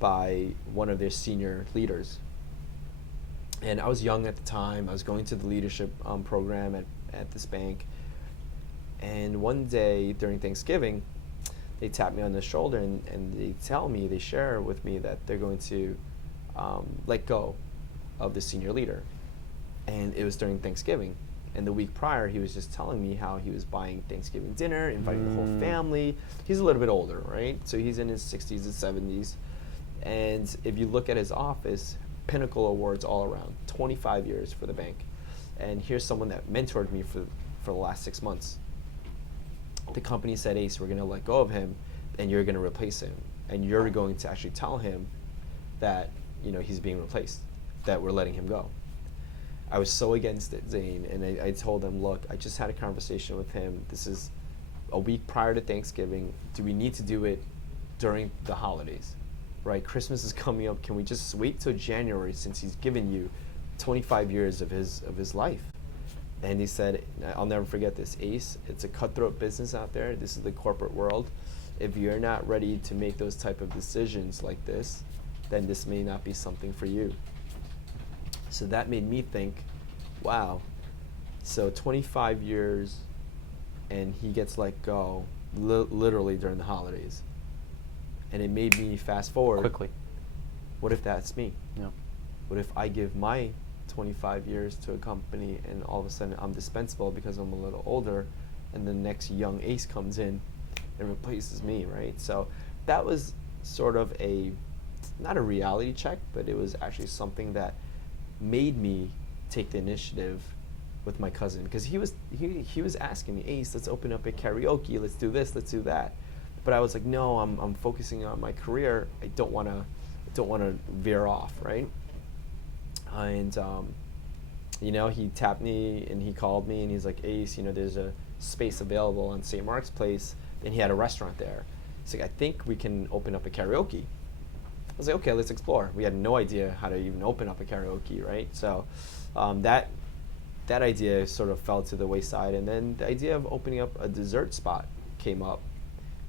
by one of their senior leaders. And I was young at the time. I was going to the leadership program at this bank. And one day during Thanksgiving, they tap me on the shoulder and they share with me that they're going to let go of the senior leader. and it was during Thanksgiving. And the week prior, he was just telling me how he was buying Thanksgiving dinner, inviting the whole family. He's a little bit older, right? So he's in his 60s and 70s. And if you look at his office, Pinnacle Awards all around, 25 years for the bank. And here's someone that mentored me for the last 6 months. The company said, Ace, we're going to let go of him, and you're going to replace him. And you're going to actually tell him that, he's being replaced, that we're letting him go. I was so against it, Zane, and I told him, look, I just had a conversation with him. This is a week prior to Thanksgiving. Do we need to do it during the holidays? Right? Christmas is coming up. Can we just wait till January, since he's given you 25 years of his life? And he said, I'll never forget this, Ace, it's a cutthroat business out there. This is the corporate world. If you're not ready to make those type of decisions like this, then this may not be something for you. So that made me think, wow, so 25 years and he gets let go literally during the holidays. And it made me fast forward. Quickly. What if that's me? Yeah. What if I give my 25 years to a company and all of a sudden I'm dispensable because I'm a little older, and the next young Ace comes in and replaces me, right? So that was sort of not a reality check, but it was actually something that made me take the initiative with my cousin, because he was asking me, Ace, let's open up a karaoke, let's do this, let's do that. But I was like, no, I'm focusing on my career. I don't want to veer off, right? And he tapped me and he called me and he's like, Ace, there's a space available on St. Mark's Place, and he had a restaurant there. He's like, I think we can open up a karaoke. I was like, okay, let's explore. We had no idea how to even open up a karaoke, right? So that idea sort of fell to the wayside, and then the idea of opening up a dessert spot came up,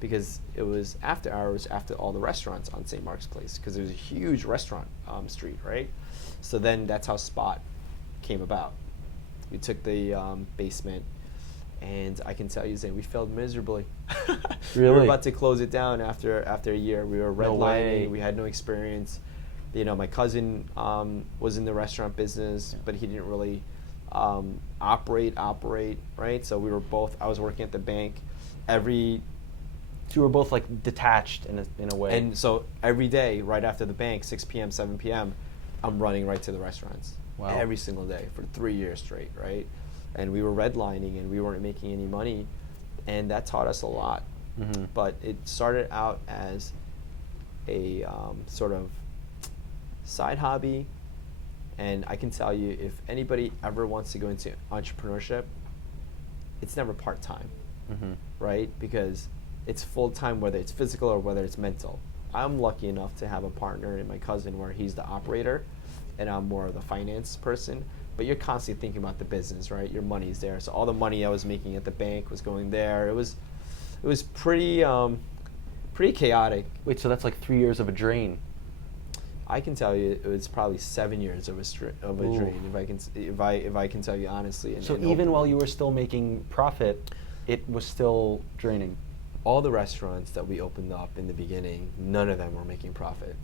because it was after hours, after all the restaurants on St. Mark's Place, because it was a huge restaurant street, right? So then that's how Spot came about. We took the basement, and I can tell you, Zane, we failed miserably. Really? We were about to close it down after a year. We were No way. redlining. We had no experience. My cousin was in the restaurant business, but he didn't really operate, right? So I was working at the bank. So you were both like detached in a way. And so every day, right after the bank, 6 p.m., 7 p.m., I'm running right to the restaurants. Wow. Every single day for 3 years straight, right? And we were redlining and we weren't making any money, and that taught us a lot. Mm-hmm. But it started out as a sort of side hobby, and I can tell you, if anybody ever wants to go into entrepreneurship, it's never part-time, Mm-hmm. right? Because it's full-time, whether it's physical or whether it's mental. I'm lucky enough to have a partner in my cousin where he's the operator and I'm more of the finance person, but you're constantly thinking about the business, right? Your money's there. So all the money I was making at the bank was going there. It was pretty chaotic. Wait, so that's like 3 years of a drain. I can tell you it was probably 7 years of a Ooh. drain, if I can tell you honestly. So even while you were still making profit, it was still draining. All the restaurants that we opened up in the beginning, none of them were making profit,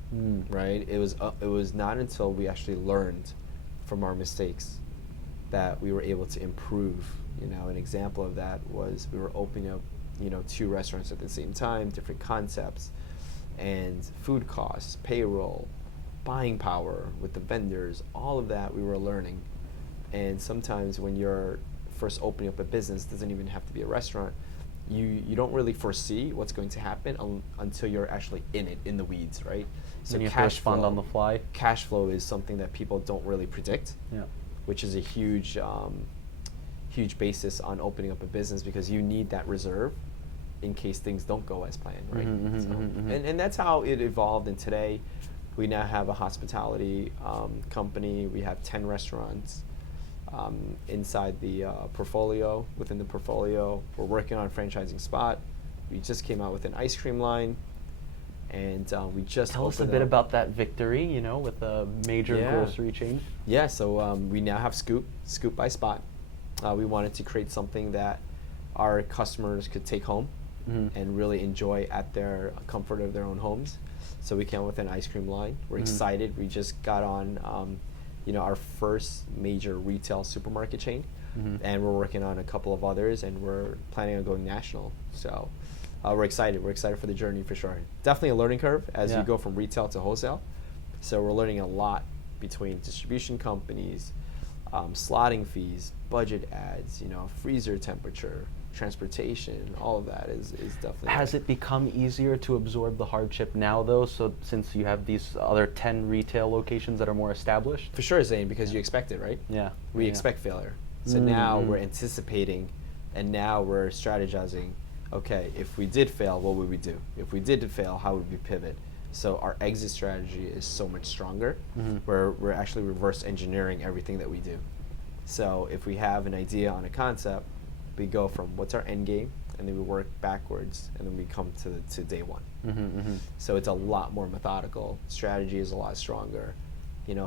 right? It was not until we actually learned from our mistakes that we were able to improve. An example of that was we were opening up, 2 restaurants at the same time, different concepts, and food costs, payroll, buying power with the vendors, all of that we were learning. And sometimes when you're first opening up a business, it doesn't even have to be a restaurant, you don't really foresee what's going to happen until you're actually in the weeds, right? So and you have to respond on the fly. Cash flow is something that people don't really predict, Yeah. which is a huge basis on opening up a business, because you need that reserve in case things don't go as planned, right? And that's how it evolved. And today, we now have a hospitality company. We have 10 restaurants inside the portfolio. Within the portfolio, we're working on franchising Spot. We just came out with an ice cream line, and we just Tell us a opened bit up- about that victory, with a major Yeah. grocery chain. Yeah, so we now have Scoop by Spot. We wanted to create something that our customers could take home and really enjoy at their comfort of their own homes. So we came up with an ice cream line. We're excited. We just got on our first major retail supermarket chain, Mm-hmm. and we're working on a couple of others, and we're planning on going national. So we're excited. We're excited for the journey for sure. Definitely a learning curve as you go from retail to wholesale. So we're learning a lot between distribution companies, slotting fees, budget ads, freezer temperature, transportation, all of that is definitely. Has it become easier to absorb the hardship now, though? So since you have these other 10 retail locations that are more established? For sure, Zane, because you expect it, right? Yeah. We expect failure. So now we're anticipating, and now we're strategizing, okay, if we did fail, what would we do? If we did fail, how would we pivot? So our exit strategy is so much stronger. We're actually reverse engineering everything that we do. So if we have an idea on a concept, we go from what's our end game, and then we work backwards, and then we come to day one. So it's a lot more methodical. Strategy is a lot stronger.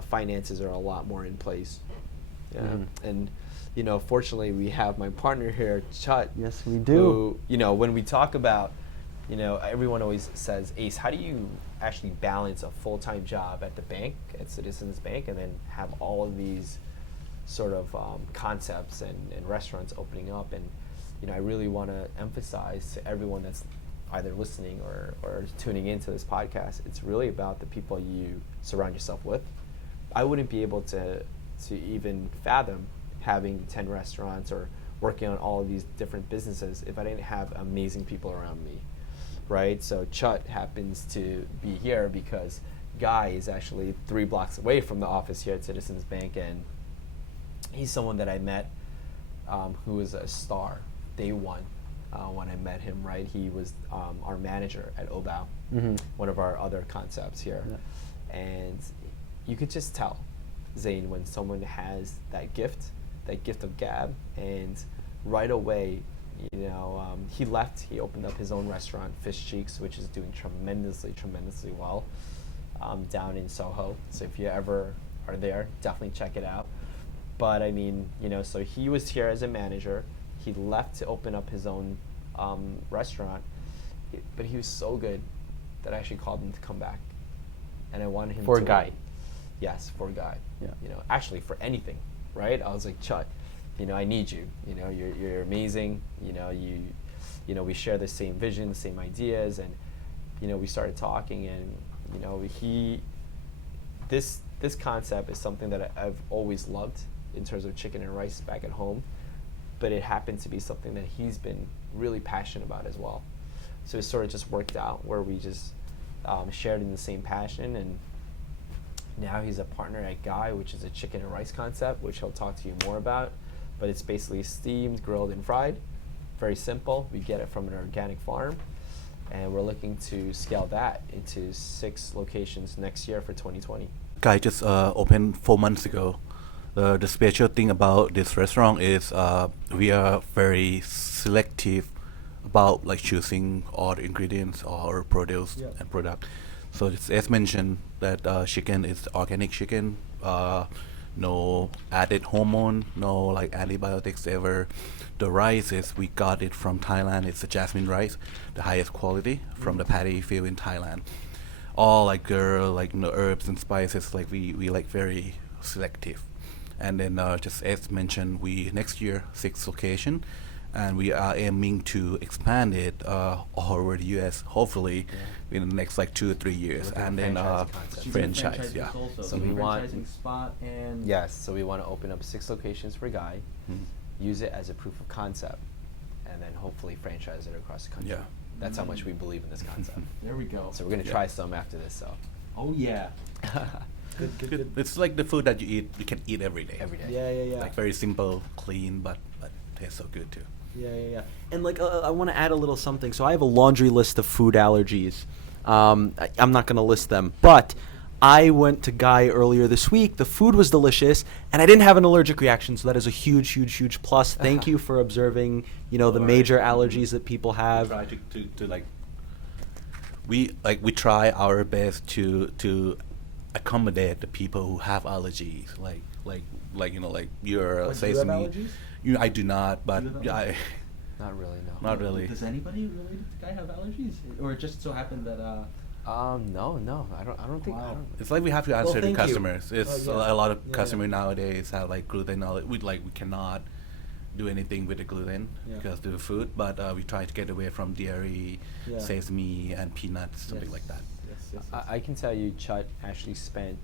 Finances are a lot more in place. And fortunately, we have my partner here, Chut. Yes, we do. Who, when we talk about, everyone always says, Ace, how do you actually balance a full-time job at the bank, at Citizens Bank, and then have all of these sort of concepts and restaurants opening up? And I really want to emphasize to everyone that's either listening or tuning into this podcast, it's really about the people you surround yourself with. I wouldn't be able to even fathom having 10 restaurants or working on all of these different businesses if I didn't have amazing people around me, right? So Chut happens to be here because Gai is actually 3 blocks away from the office here at Citizens Bank, and he's someone that I met who was a star day one when I met him, right? He was our manager at Obao, one of our other concepts here. And you could just tell, Zane, when someone has that gift of gab, and right away, he left, he opened up his own restaurant, Fish Cheeks, which is doing tremendously well down in Soho. So if you ever are there, definitely check it out. But I mean, so he was here as a manager. He left to open up his own restaurant, but he was so good that I actually called him to come back, and I wanted him for to. Gai. Yes, for Gai. Yeah. Actually for anything, right? I was like, Chut, I need you. You're amazing. We share the same vision, the same ideas, and we started talking, and this concept is something that I've always loved in terms of chicken and rice back at home, but it happened to be something that he's been really passionate about as well. So it sort of just worked out where we just shared in the same passion, and now he's a partner at Gai, which is a chicken and rice concept, which he'll talk to you more about. But it's basically steamed, grilled, and fried. Very simple. We get it from an organic farm, and we're looking to scale that into 6 locations next year for 2020. Gai just opened 4 months ago. The special thing about this restaurant is we are very selective about choosing all the ingredients or produce and product. So just as mentioned, that chicken is organic chicken, no added hormone, no antibiotics ever. The rice is, we got it from Thailand. It's a jasmine rice, the highest quality from the paddy field in Thailand. All herbs and spices, we very selective. And then just as mentioned, we next year 6 location, and we are aiming to expand it all over the U.S. hopefully in the next 2 or 3 years, and then franchise. Yeah. So we want spot and So we want to open up 6 locations for Gai, use it as a proof of concept, and then hopefully franchise it across the country. Yeah. That's how much we believe in this concept. There we go. So we're gonna try some after this. So. Oh yeah. Good. It's like the food that you can eat every day. Every day. Yeah. Very simple, clean, but tastes so good too. Yeah. And I want to add a little something. So I have a laundry list of food allergies. I'm not going to list them, but I went to Gai earlier this week. The food was delicious, and I didn't have an allergic reaction, so that is a huge plus. Thank you for observing, the major allergies that people have. We try our best to accommodate the people who have allergies, your sesame. I do not, but I. Not really, no. Not really. Does anybody related to Gai have allergies, or it just so happened that No, I don't think. I Wow. don't, It's like we have to answer the thank you. customers. It's Oh, yeah. a lot of Yeah, customers yeah. nowadays have like gluten. We cannot do anything with the gluten Yeah. because of the food. But we try to get away from dairy, Yeah. sesame, and peanuts, something Yes. like that. Yes. I can tell you, Chut actually spent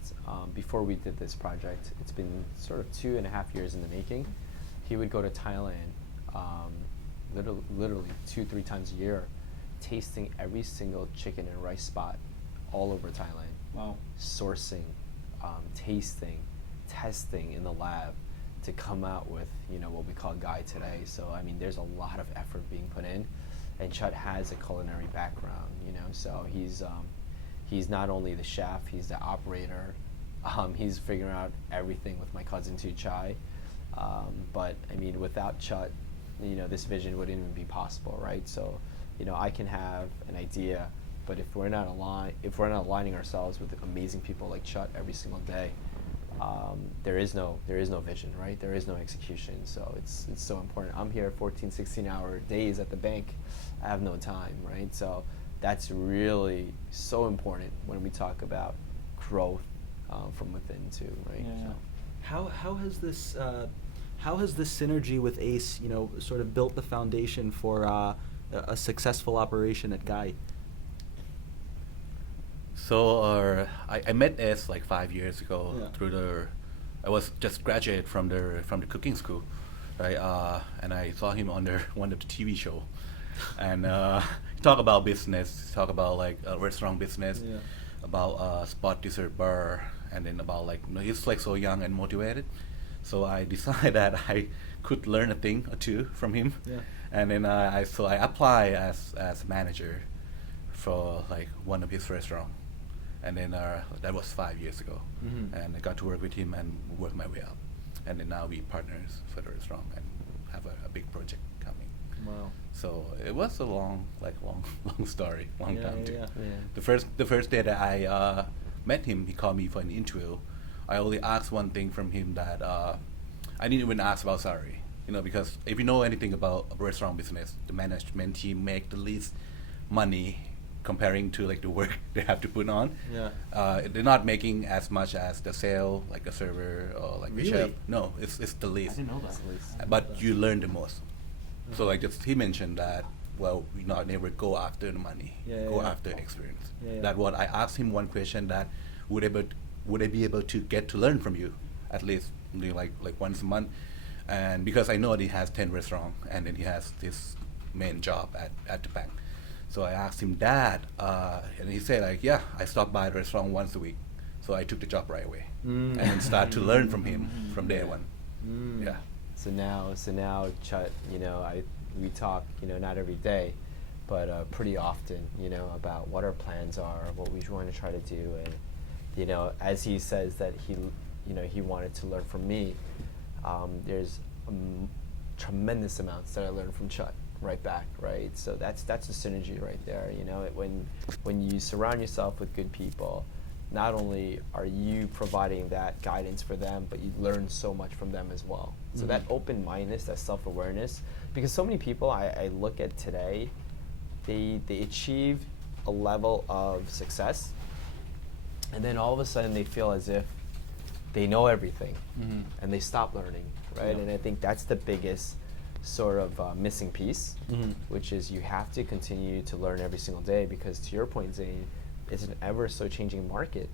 before we did this project. It's been sort of 2.5 years in the making. He would go to Thailand, literally 2-3 times a year, tasting every single chicken and rice spot all over Thailand. Wow. Sourcing, tasting, testing in the lab to come out with what we call Gai today. So I mean, there's a lot of effort being put in, and Chut has a culinary background. So he's not only the chef, he's the operator. He's figuring out everything with my cousin Tu Chai. But I mean, without Chut, this vision wouldn't even be possible, right? So, I can have an idea, but if we're not aligning ourselves with amazing people like Chut every single day, there is no vision, right? There is no execution. So it's so important. I'm here 14, 16-hour days at the bank. I have no time, right? So that's really so important when we talk about growth from within too, right? Yeah. So. How has this synergy with Ace, sort of built the foundation for a successful operation at Gai? So I met S like 5 years ago Yeah. through I was just graduated from the cooking school, right? And I saw him on one of the TV show, and he talk about business, talk about like restaurant business, Yeah. about spot dessert bar, and then about like he's like so young and motivated. So I decided that I could learn a thing or two from him, Yeah. and then I apply as manager for like one of his restaurant, and then that was 5 years ago, Mhm. and I got to work with him and work my way up, and then now we partners for the restaurant and have a big project coming. Wow. So it was a long story, long Yeah, time yeah, too. yeah. The first day that I met him, he called me for an interview. I only asked one thing from him that I didn't even ask about salary, because if you know anything about restaurant business, the management team make the least money comparing to like the work they have to put on. Yeah. They're not making as much as the sale, like a server or like the chef. Really? No, it's the least. know that. But you learn the most. So like just he mentioned that we not never go after the money, go after experience. Yeah. That what I asked him one question that would I be able to get to learn from you at least like once a month, and because I know that he has 10 restaurants and then he has this main job at the bank. So I asked him that, and he said like, yeah, I stop by the restaurant once a week. So I took the job right away and start to learn from him from day one. Yeah. So now, Chut, we talk, not every day, but pretty often, about what our plans are, what we want to try to do, and as he says that he wanted to learn from me, there's tremendous amounts that I learned from Chut right back, right? So that's the synergy right there. When you surround yourself with good people, not only are you providing that guidance for them, but you learn so much from them as well. So that open-mindedness, that self-awareness, because so many people I look at today, they achieve a level of success, and then all of a sudden they feel as if they know everything, and they stop learning, right? Yeah. And I think that's the biggest sort of missing piece, which is you have to continue to learn every single day, because to your point, Zane, it's an ever so changing market,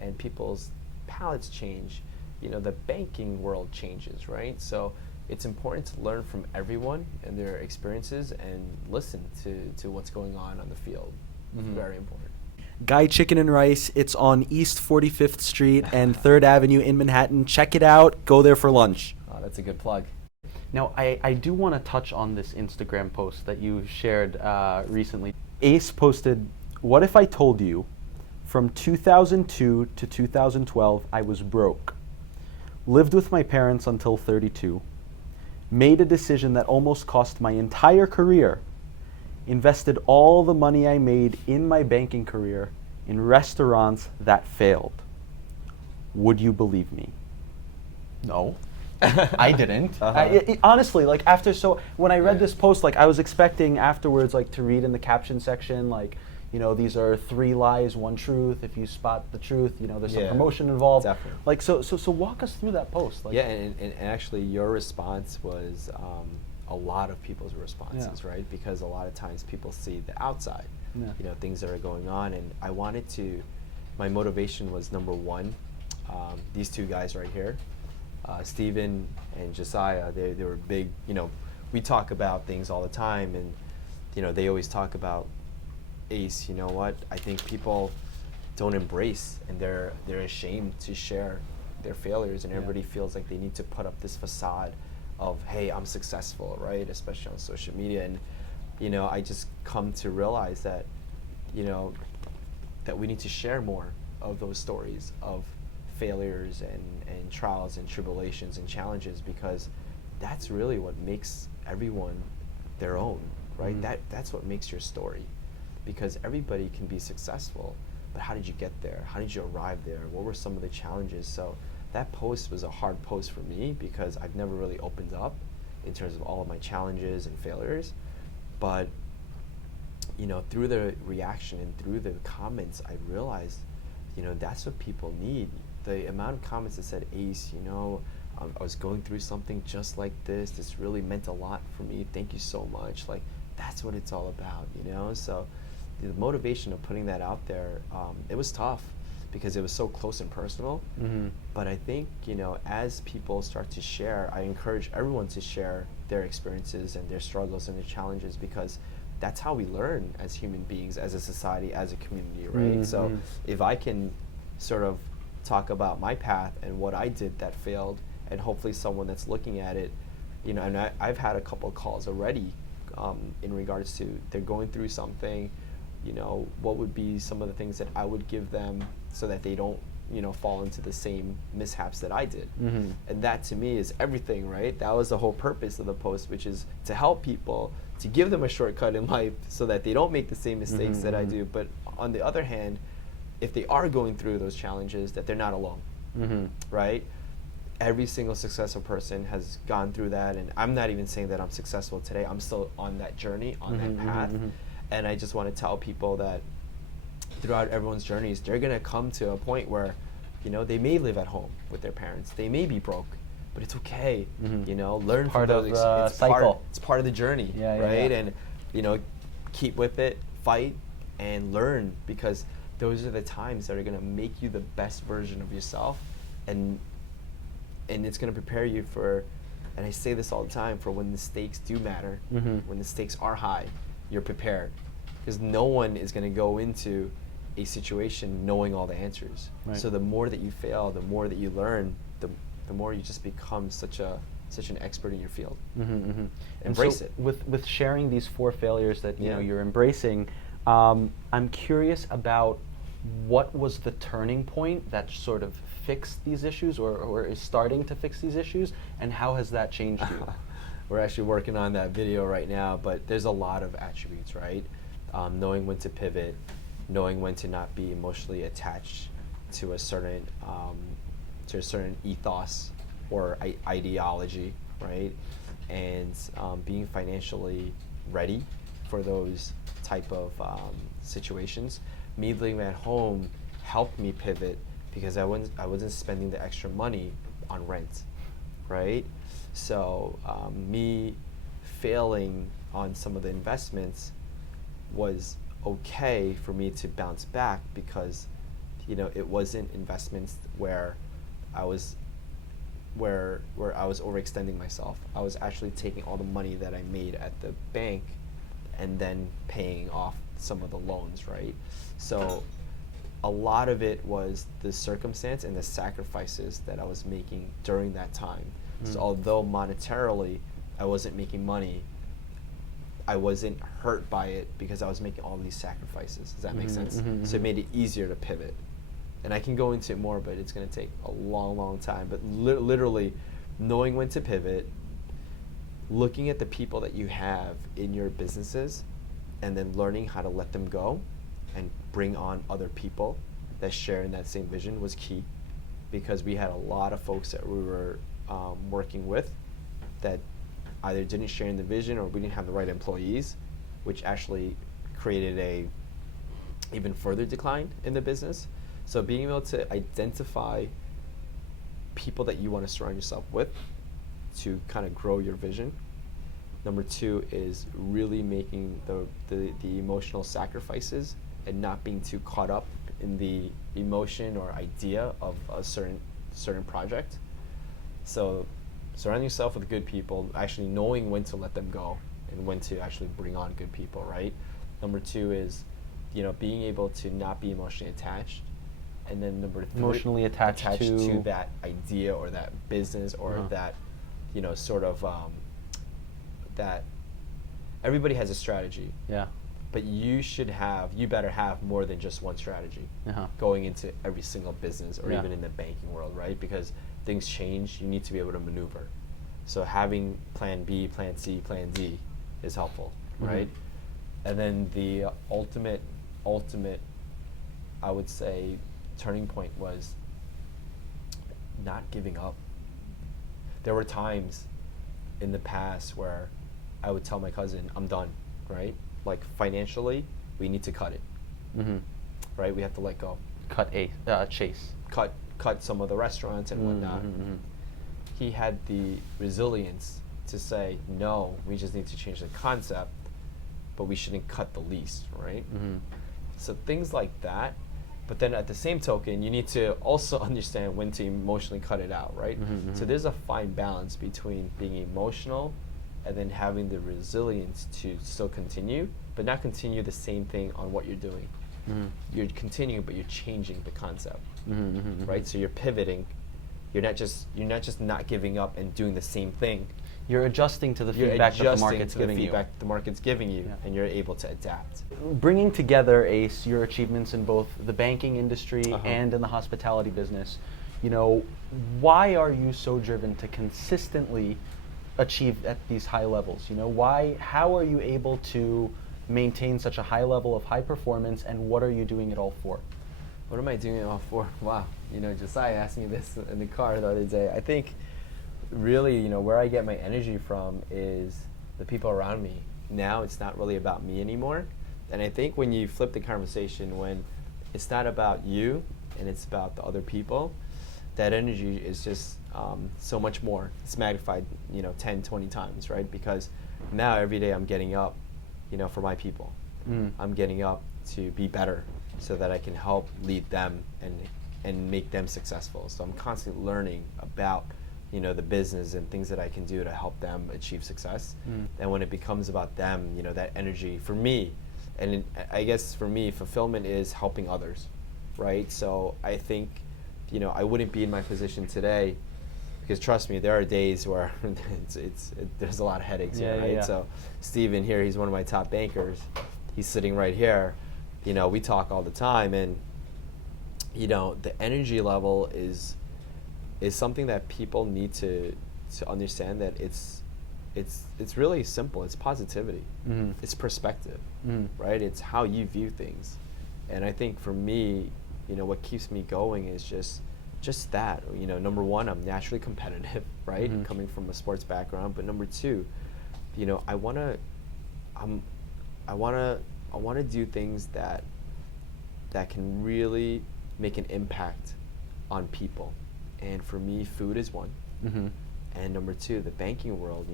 and people's palates change. The banking world changes, right? So it's important to learn from everyone and their experiences and listen to what's going on the field. Very important. Gai Chicken and Rice. It's on East 45th Street and 3rd Avenue in Manhattan. Check it out. Go there for lunch. Oh, that's a good plug. Now, I do want to touch on this Instagram post that you shared recently. Ace posted, "What if I told you from 2002 to 2012 I was broke, lived with my parents until 32, made a decision that almost cost my entire career, invested all the money I made in my banking career in restaurants that failed. Would you believe me?" No. I didn't. Honestly, when I read this post, I was expecting afterwards, to read in the caption section, these are 3 lies, 1 truth. If you spot the truth, there's some Yeah, promotion involved. definitely. Like, so walk us through that post. Like, Yeah, and actually your response was a lot of people's responses, Yeah. right? Because a lot of times people see the outside, Yeah. things that are going on, and my motivation was number one, these 2 guys right here, Steven and Josiah, they were big, we talk about things all the time, and they always talk about, Ace, you know what, I think people don't embrace, and they're ashamed to share their failures, and everybody feels like they need to put up this facade of, hey, I'm successful, right? Especially on social media. And I just come to realize that that we need to share more of those stories of failures and trials and tribulations and challenges, because that's really what makes everyone their own, right? That's what makes your story, because everybody can be successful, but how did you get there? How did you arrive there? What were some of the challenges? So that post was a hard post for me, because I've never really opened up in terms of all of my challenges and failures. But through the reaction and through the comments, I realized that's what people need. The amount of comments that said, Ace, I was going through something just like this. This really meant a lot for me. Thank you so much. Like, that's what it's all about, So the motivation of putting that out there, it was tough, because it was so close and personal. But I think, as people start to share, I encourage everyone to share their experiences and their struggles and their challenges, because that's how we learn as human beings, as a society, as a community, right? So if I can sort of talk about my path and what I did that failed, and hopefully someone that's looking at it, and I've had a couple of calls already in regards to they're going through something, what would be some of the things that I would give them so that they don't fall into the same mishaps that I did. And that to me is everything, right? That was the whole purpose of the post, which is to help people, to give them a shortcut in life so that they don't make the same mistakes that I do. But on the other hand, if they are going through those challenges, that they're not alone, right? Every single successful person has gone through that, and I'm not even saying that I'm successful today. I'm still on that journey, on that path. And I just want to tell people that throughout everyone's journeys, they're going to come to a point where, they may live at home with their parents. They may be broke, but it's okay. Learn Part from of those the cycle. It's part of the journey, Yeah, right? yeah. And, keep with it, fight, and learn, because those are the times that are going to make you the best version of yourself. And it's going to prepare you for, and I say this all the time, for when the stakes do matter, when the stakes are high, you're prepared. Because no one is going to go into a situation knowing all the answers. Right. So the more that you fail, the more that you learn, the more you just become such an expert in your field. Embrace it. With sharing these 4 failures that Yeah. you're embracing, I'm curious about what was the turning point that sort of fixed these issues, or is starting to fix these issues, and how has that changed you? We're actually working on that video right now, but there's a lot of attributes, right? Knowing when to pivot, knowing when to not be emotionally attached to a certain ethos or ideology, right? And being financially ready for those type of situations. Me living at home helped me pivot, because I wasn't spending the extra money on rent, right? So me failing on some of the investments was okay for me to bounce back, because it wasn't investments where I was overextending myself. I was actually taking all the money that I made at the bank and then paying off some of the loans, right? So a lot of it was the circumstance and the sacrifices that I was making during that time. So although monetarily I wasn't making money, I wasn't hurt by it, because I was making all these sacrifices. Does that make sense? So it made it easier to pivot. And I can go into it more, but it's going to take a long, long time. But literally knowing when to pivot, looking at the people that you have in your businesses, and then learning how to let them go and bring on other people that share in that same vision was key, because we had a lot of folks that we were working with that either didn't share in the vision, or we didn't have the right employees, which actually created even further decline in the business. So being able to identify people that you want to surround yourself with to kind of grow your vision. Number two is really making the emotional sacrifices and not being too caught up in the emotion or idea of a certain project. So surrounding yourself with good people, actually knowing when to let them go and when to actually bring on good people, right? Number two is, being able to not be emotionally attached. And then number three, Emotionally attached to that idea or that business or that, sort of that everybody has a strategy. Yeah. But you better have more than just one strategy going into every single business or even in the banking world, right? Because things change, you need to be able to maneuver. So having plan B, plan C, plan D is helpful, right? And then the ultimate, I would say, turning point was not giving up. There were times in the past where I would tell my cousin, I'm done, right? Like financially, we need to cut it, right? We have to let go. Chase. Cut some of the restaurants and whatnot. He had the resilience to say, no, we just need to change the concept, but we shouldn't cut the lease, right? So things like that. But then at the same token, you need to also understand when to emotionally cut it out, right? So there's a fine balance between being emotional and then having the resilience to still continue, but not continue the same thing on what you're doing. You're continuing, but you're changing the concept, right? So you're pivoting. You're not just not giving up and doing the same thing. You're adjusting to the feedback that the market's giving you. The market's giving you, and you're able to adapt. Bringing together, Ace, your achievements in both the banking industry and in the hospitality business, why are you so driven to consistently achieve at these high levels? How are you able to maintain such a high level of high performance, and what are you doing it all for? What am I doing it all for? Wow, Josiah asked me this in the car the other day. I think really, where I get my energy from is the people around me. Now it's not really about me anymore. And I think when you flip the conversation, when it's not about you and it's about the other people, that energy is just so much more. It's magnified, 10, 20 times, right? Because now every day I'm getting up, for my people. I'm getting up to be better so that I can help lead them and make them successful. So I'm constantly learning about the business and things that I can do to help them achieve success. And when it becomes about them, that energy for me, and I guess for me, fulfillment is helping others, right? So I think, I wouldn't be in my position today because trust me, there are days where there's a lot of headaches here, right? So Steven here, he's one of my top bankers. He's sitting right here. We talk all the time, and the energy level is something that people need to understand, that it's really simple. It's positivity. It's perspective, right? It's how you view things. And I think for me, what keeps me going is just that. Number one, I'm naturally competitive, right? Coming from a sports background. But number two, I wanna do things that can really make an impact on people. And for me, food is one. And number two, the banking world.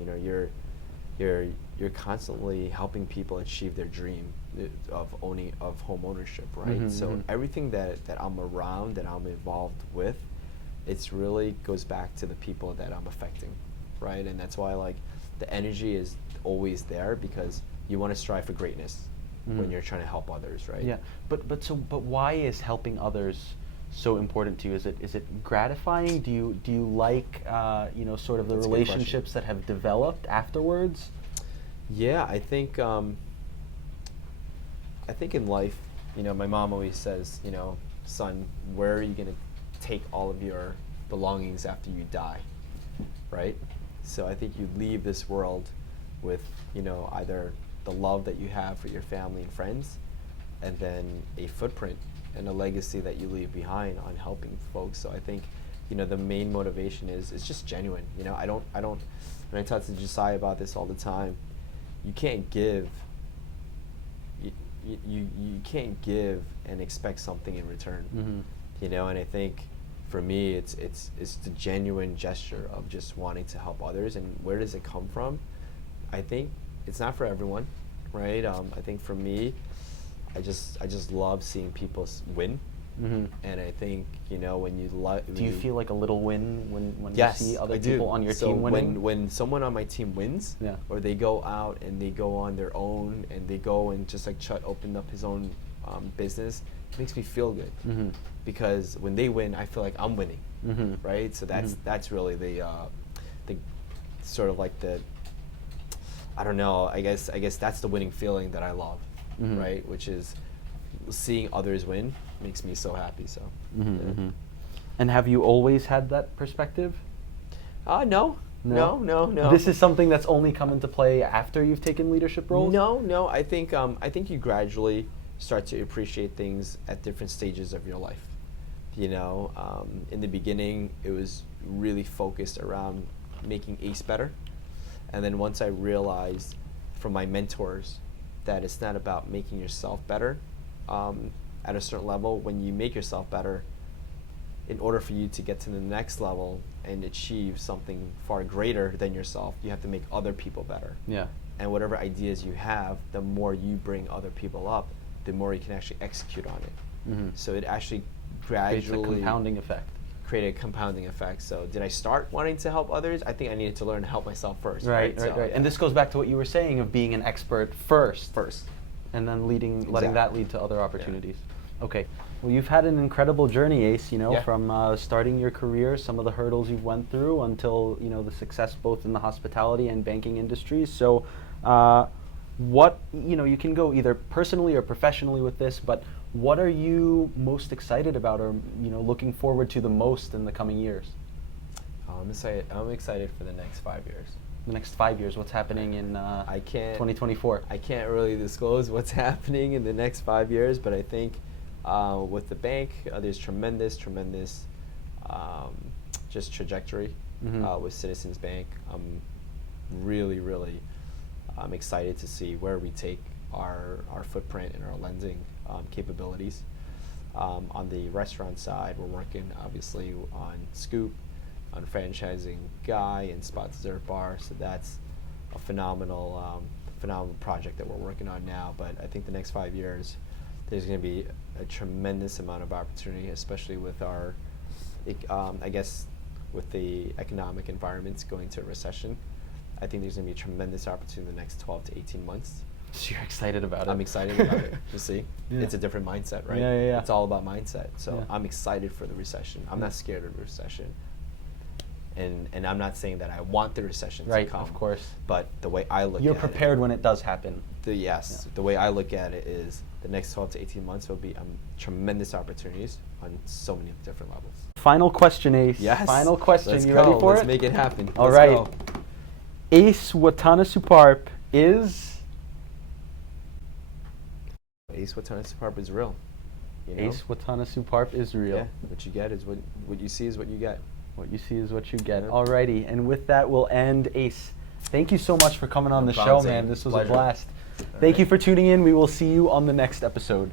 You're constantly helping people achieve their dream of home ownership, right? So everything that I'm around, that I'm involved with, it's really goes back to the people that I'm affecting, right? And that's why the energy is always there, because you want to strive for greatness when you're trying to help others, right? Yeah, but why is helping others so important to you? Is it gratifying? Do you like sort of the That's relationships that have developed afterwards? Yeah, I think in life, my mom always says, son, where are you going to take all of your belongings after you die, right? So I think you leave this world with, either the love that you have for your family and friends, and then a footprint and a legacy that you leave behind on helping folks. So I think, the main motivation is just genuine. I don't, when I talk to Josiah about this all the time, you can't give you can't give and expect something in return. Mm-hmm. You know, and I think for me, it's the genuine gesture of just wanting to help others. And where does it come from? I think it's not for everyone, right? I think for me, I just love seeing people win. Mm-hmm. And I think, you know, when you Do you feel like a little win when yes, you see other I people do. on your So team winning? when someone on my team wins, Yeah. or they go out and they go on their own and they go and just like Chut opened up his own business, it makes me feel good. Mm-hmm. Because when they win, I feel like I'm winning, Mm-hmm. right? So that's really the sort of like the, I don't know, I guess that's the winning feeling that I love, Mhm. right? Which is seeing others win makes me so happy. So, Mm-hmm. yeah. Mm-hmm. And have you always had that perspective? No. This is something that's only come into play after you've taken leadership roles? No. I think you gradually start to appreciate things at different stages of your life. You know, in the beginning, it was really focused around making ACE better. And then once I realized from my mentors that it's not about making yourself better, at a certain level, when you make yourself better, in order for you to get to the next level and achieve something far greater than yourself, you have to make other people better. Yeah. And whatever ideas you have, the more you bring other people up, the more you can actually execute on it. Mm-hmm. So it actually Creates a gradually compounding effect. created a compounding effect. So did I start wanting to help others? I think I needed to learn to help myself first. Right. So, And this goes back to what you were saying of being an expert first. first. And then letting Exactly. that lead to other opportunities. Okay. Well, you've had an incredible journey, Ace, you know, Yeah. from starting your career, some of the hurdles you've went through until, you know, the success both in the hospitality and banking industries. So what, you know, you can go either personally or professionally with this, but what are you most excited about or, you know, looking forward to the most in the coming years? I'm excited for the next 5 years. The next 5 years, what's happening in I can't 2024? I can't really disclose what's happening in the next 5 years, but I think with the bank, there's tremendous just trajectory Mhm. with Citizens Bank. I'm really I'm excited to see where we take our footprint and our lending capabilities. On the restaurant side, we're working obviously on Scoop, on franchising Gai and Spot Dessert Bar, so that's a phenomenal project that we're working on now. But I think the next 5 years, there's going to be a tremendous amount of opportunity, especially with our, I guess, with the economic environments going to a recession. I think there's going to be a tremendous opportunity in the next 12 to 18 months. So you're excited about it? I'm excited about it. You see, Yeah. it's a different mindset, right? Yeah. It's all about mindset. So Yeah. I'm excited for the recession. I'm Yeah. not scared of the recession. And I'm not saying that I want the recession Right, to come. of course. But the way I look You're at prepared when it does happen. the way I look at it is the next 12 to 18 months will be tremendous opportunities on so many different levels. Final question, Ace. Yes. Final question. Let's You go. ready for Let's it? make it happen. All Let's right. go. Ace Watanasuparp is Ace Watanasuparp is real. You know? Ace Watanasuparp is real. Yeah. What you get is what you see is what you get. What you see is what you get. Yeah. Alrighty, and with that, we'll end. Ace, thank you so much for coming on No the problem, show, man. Zane. This was Pleasure. a blast. All Thank right. you for tuning in. We will see you on the next episode.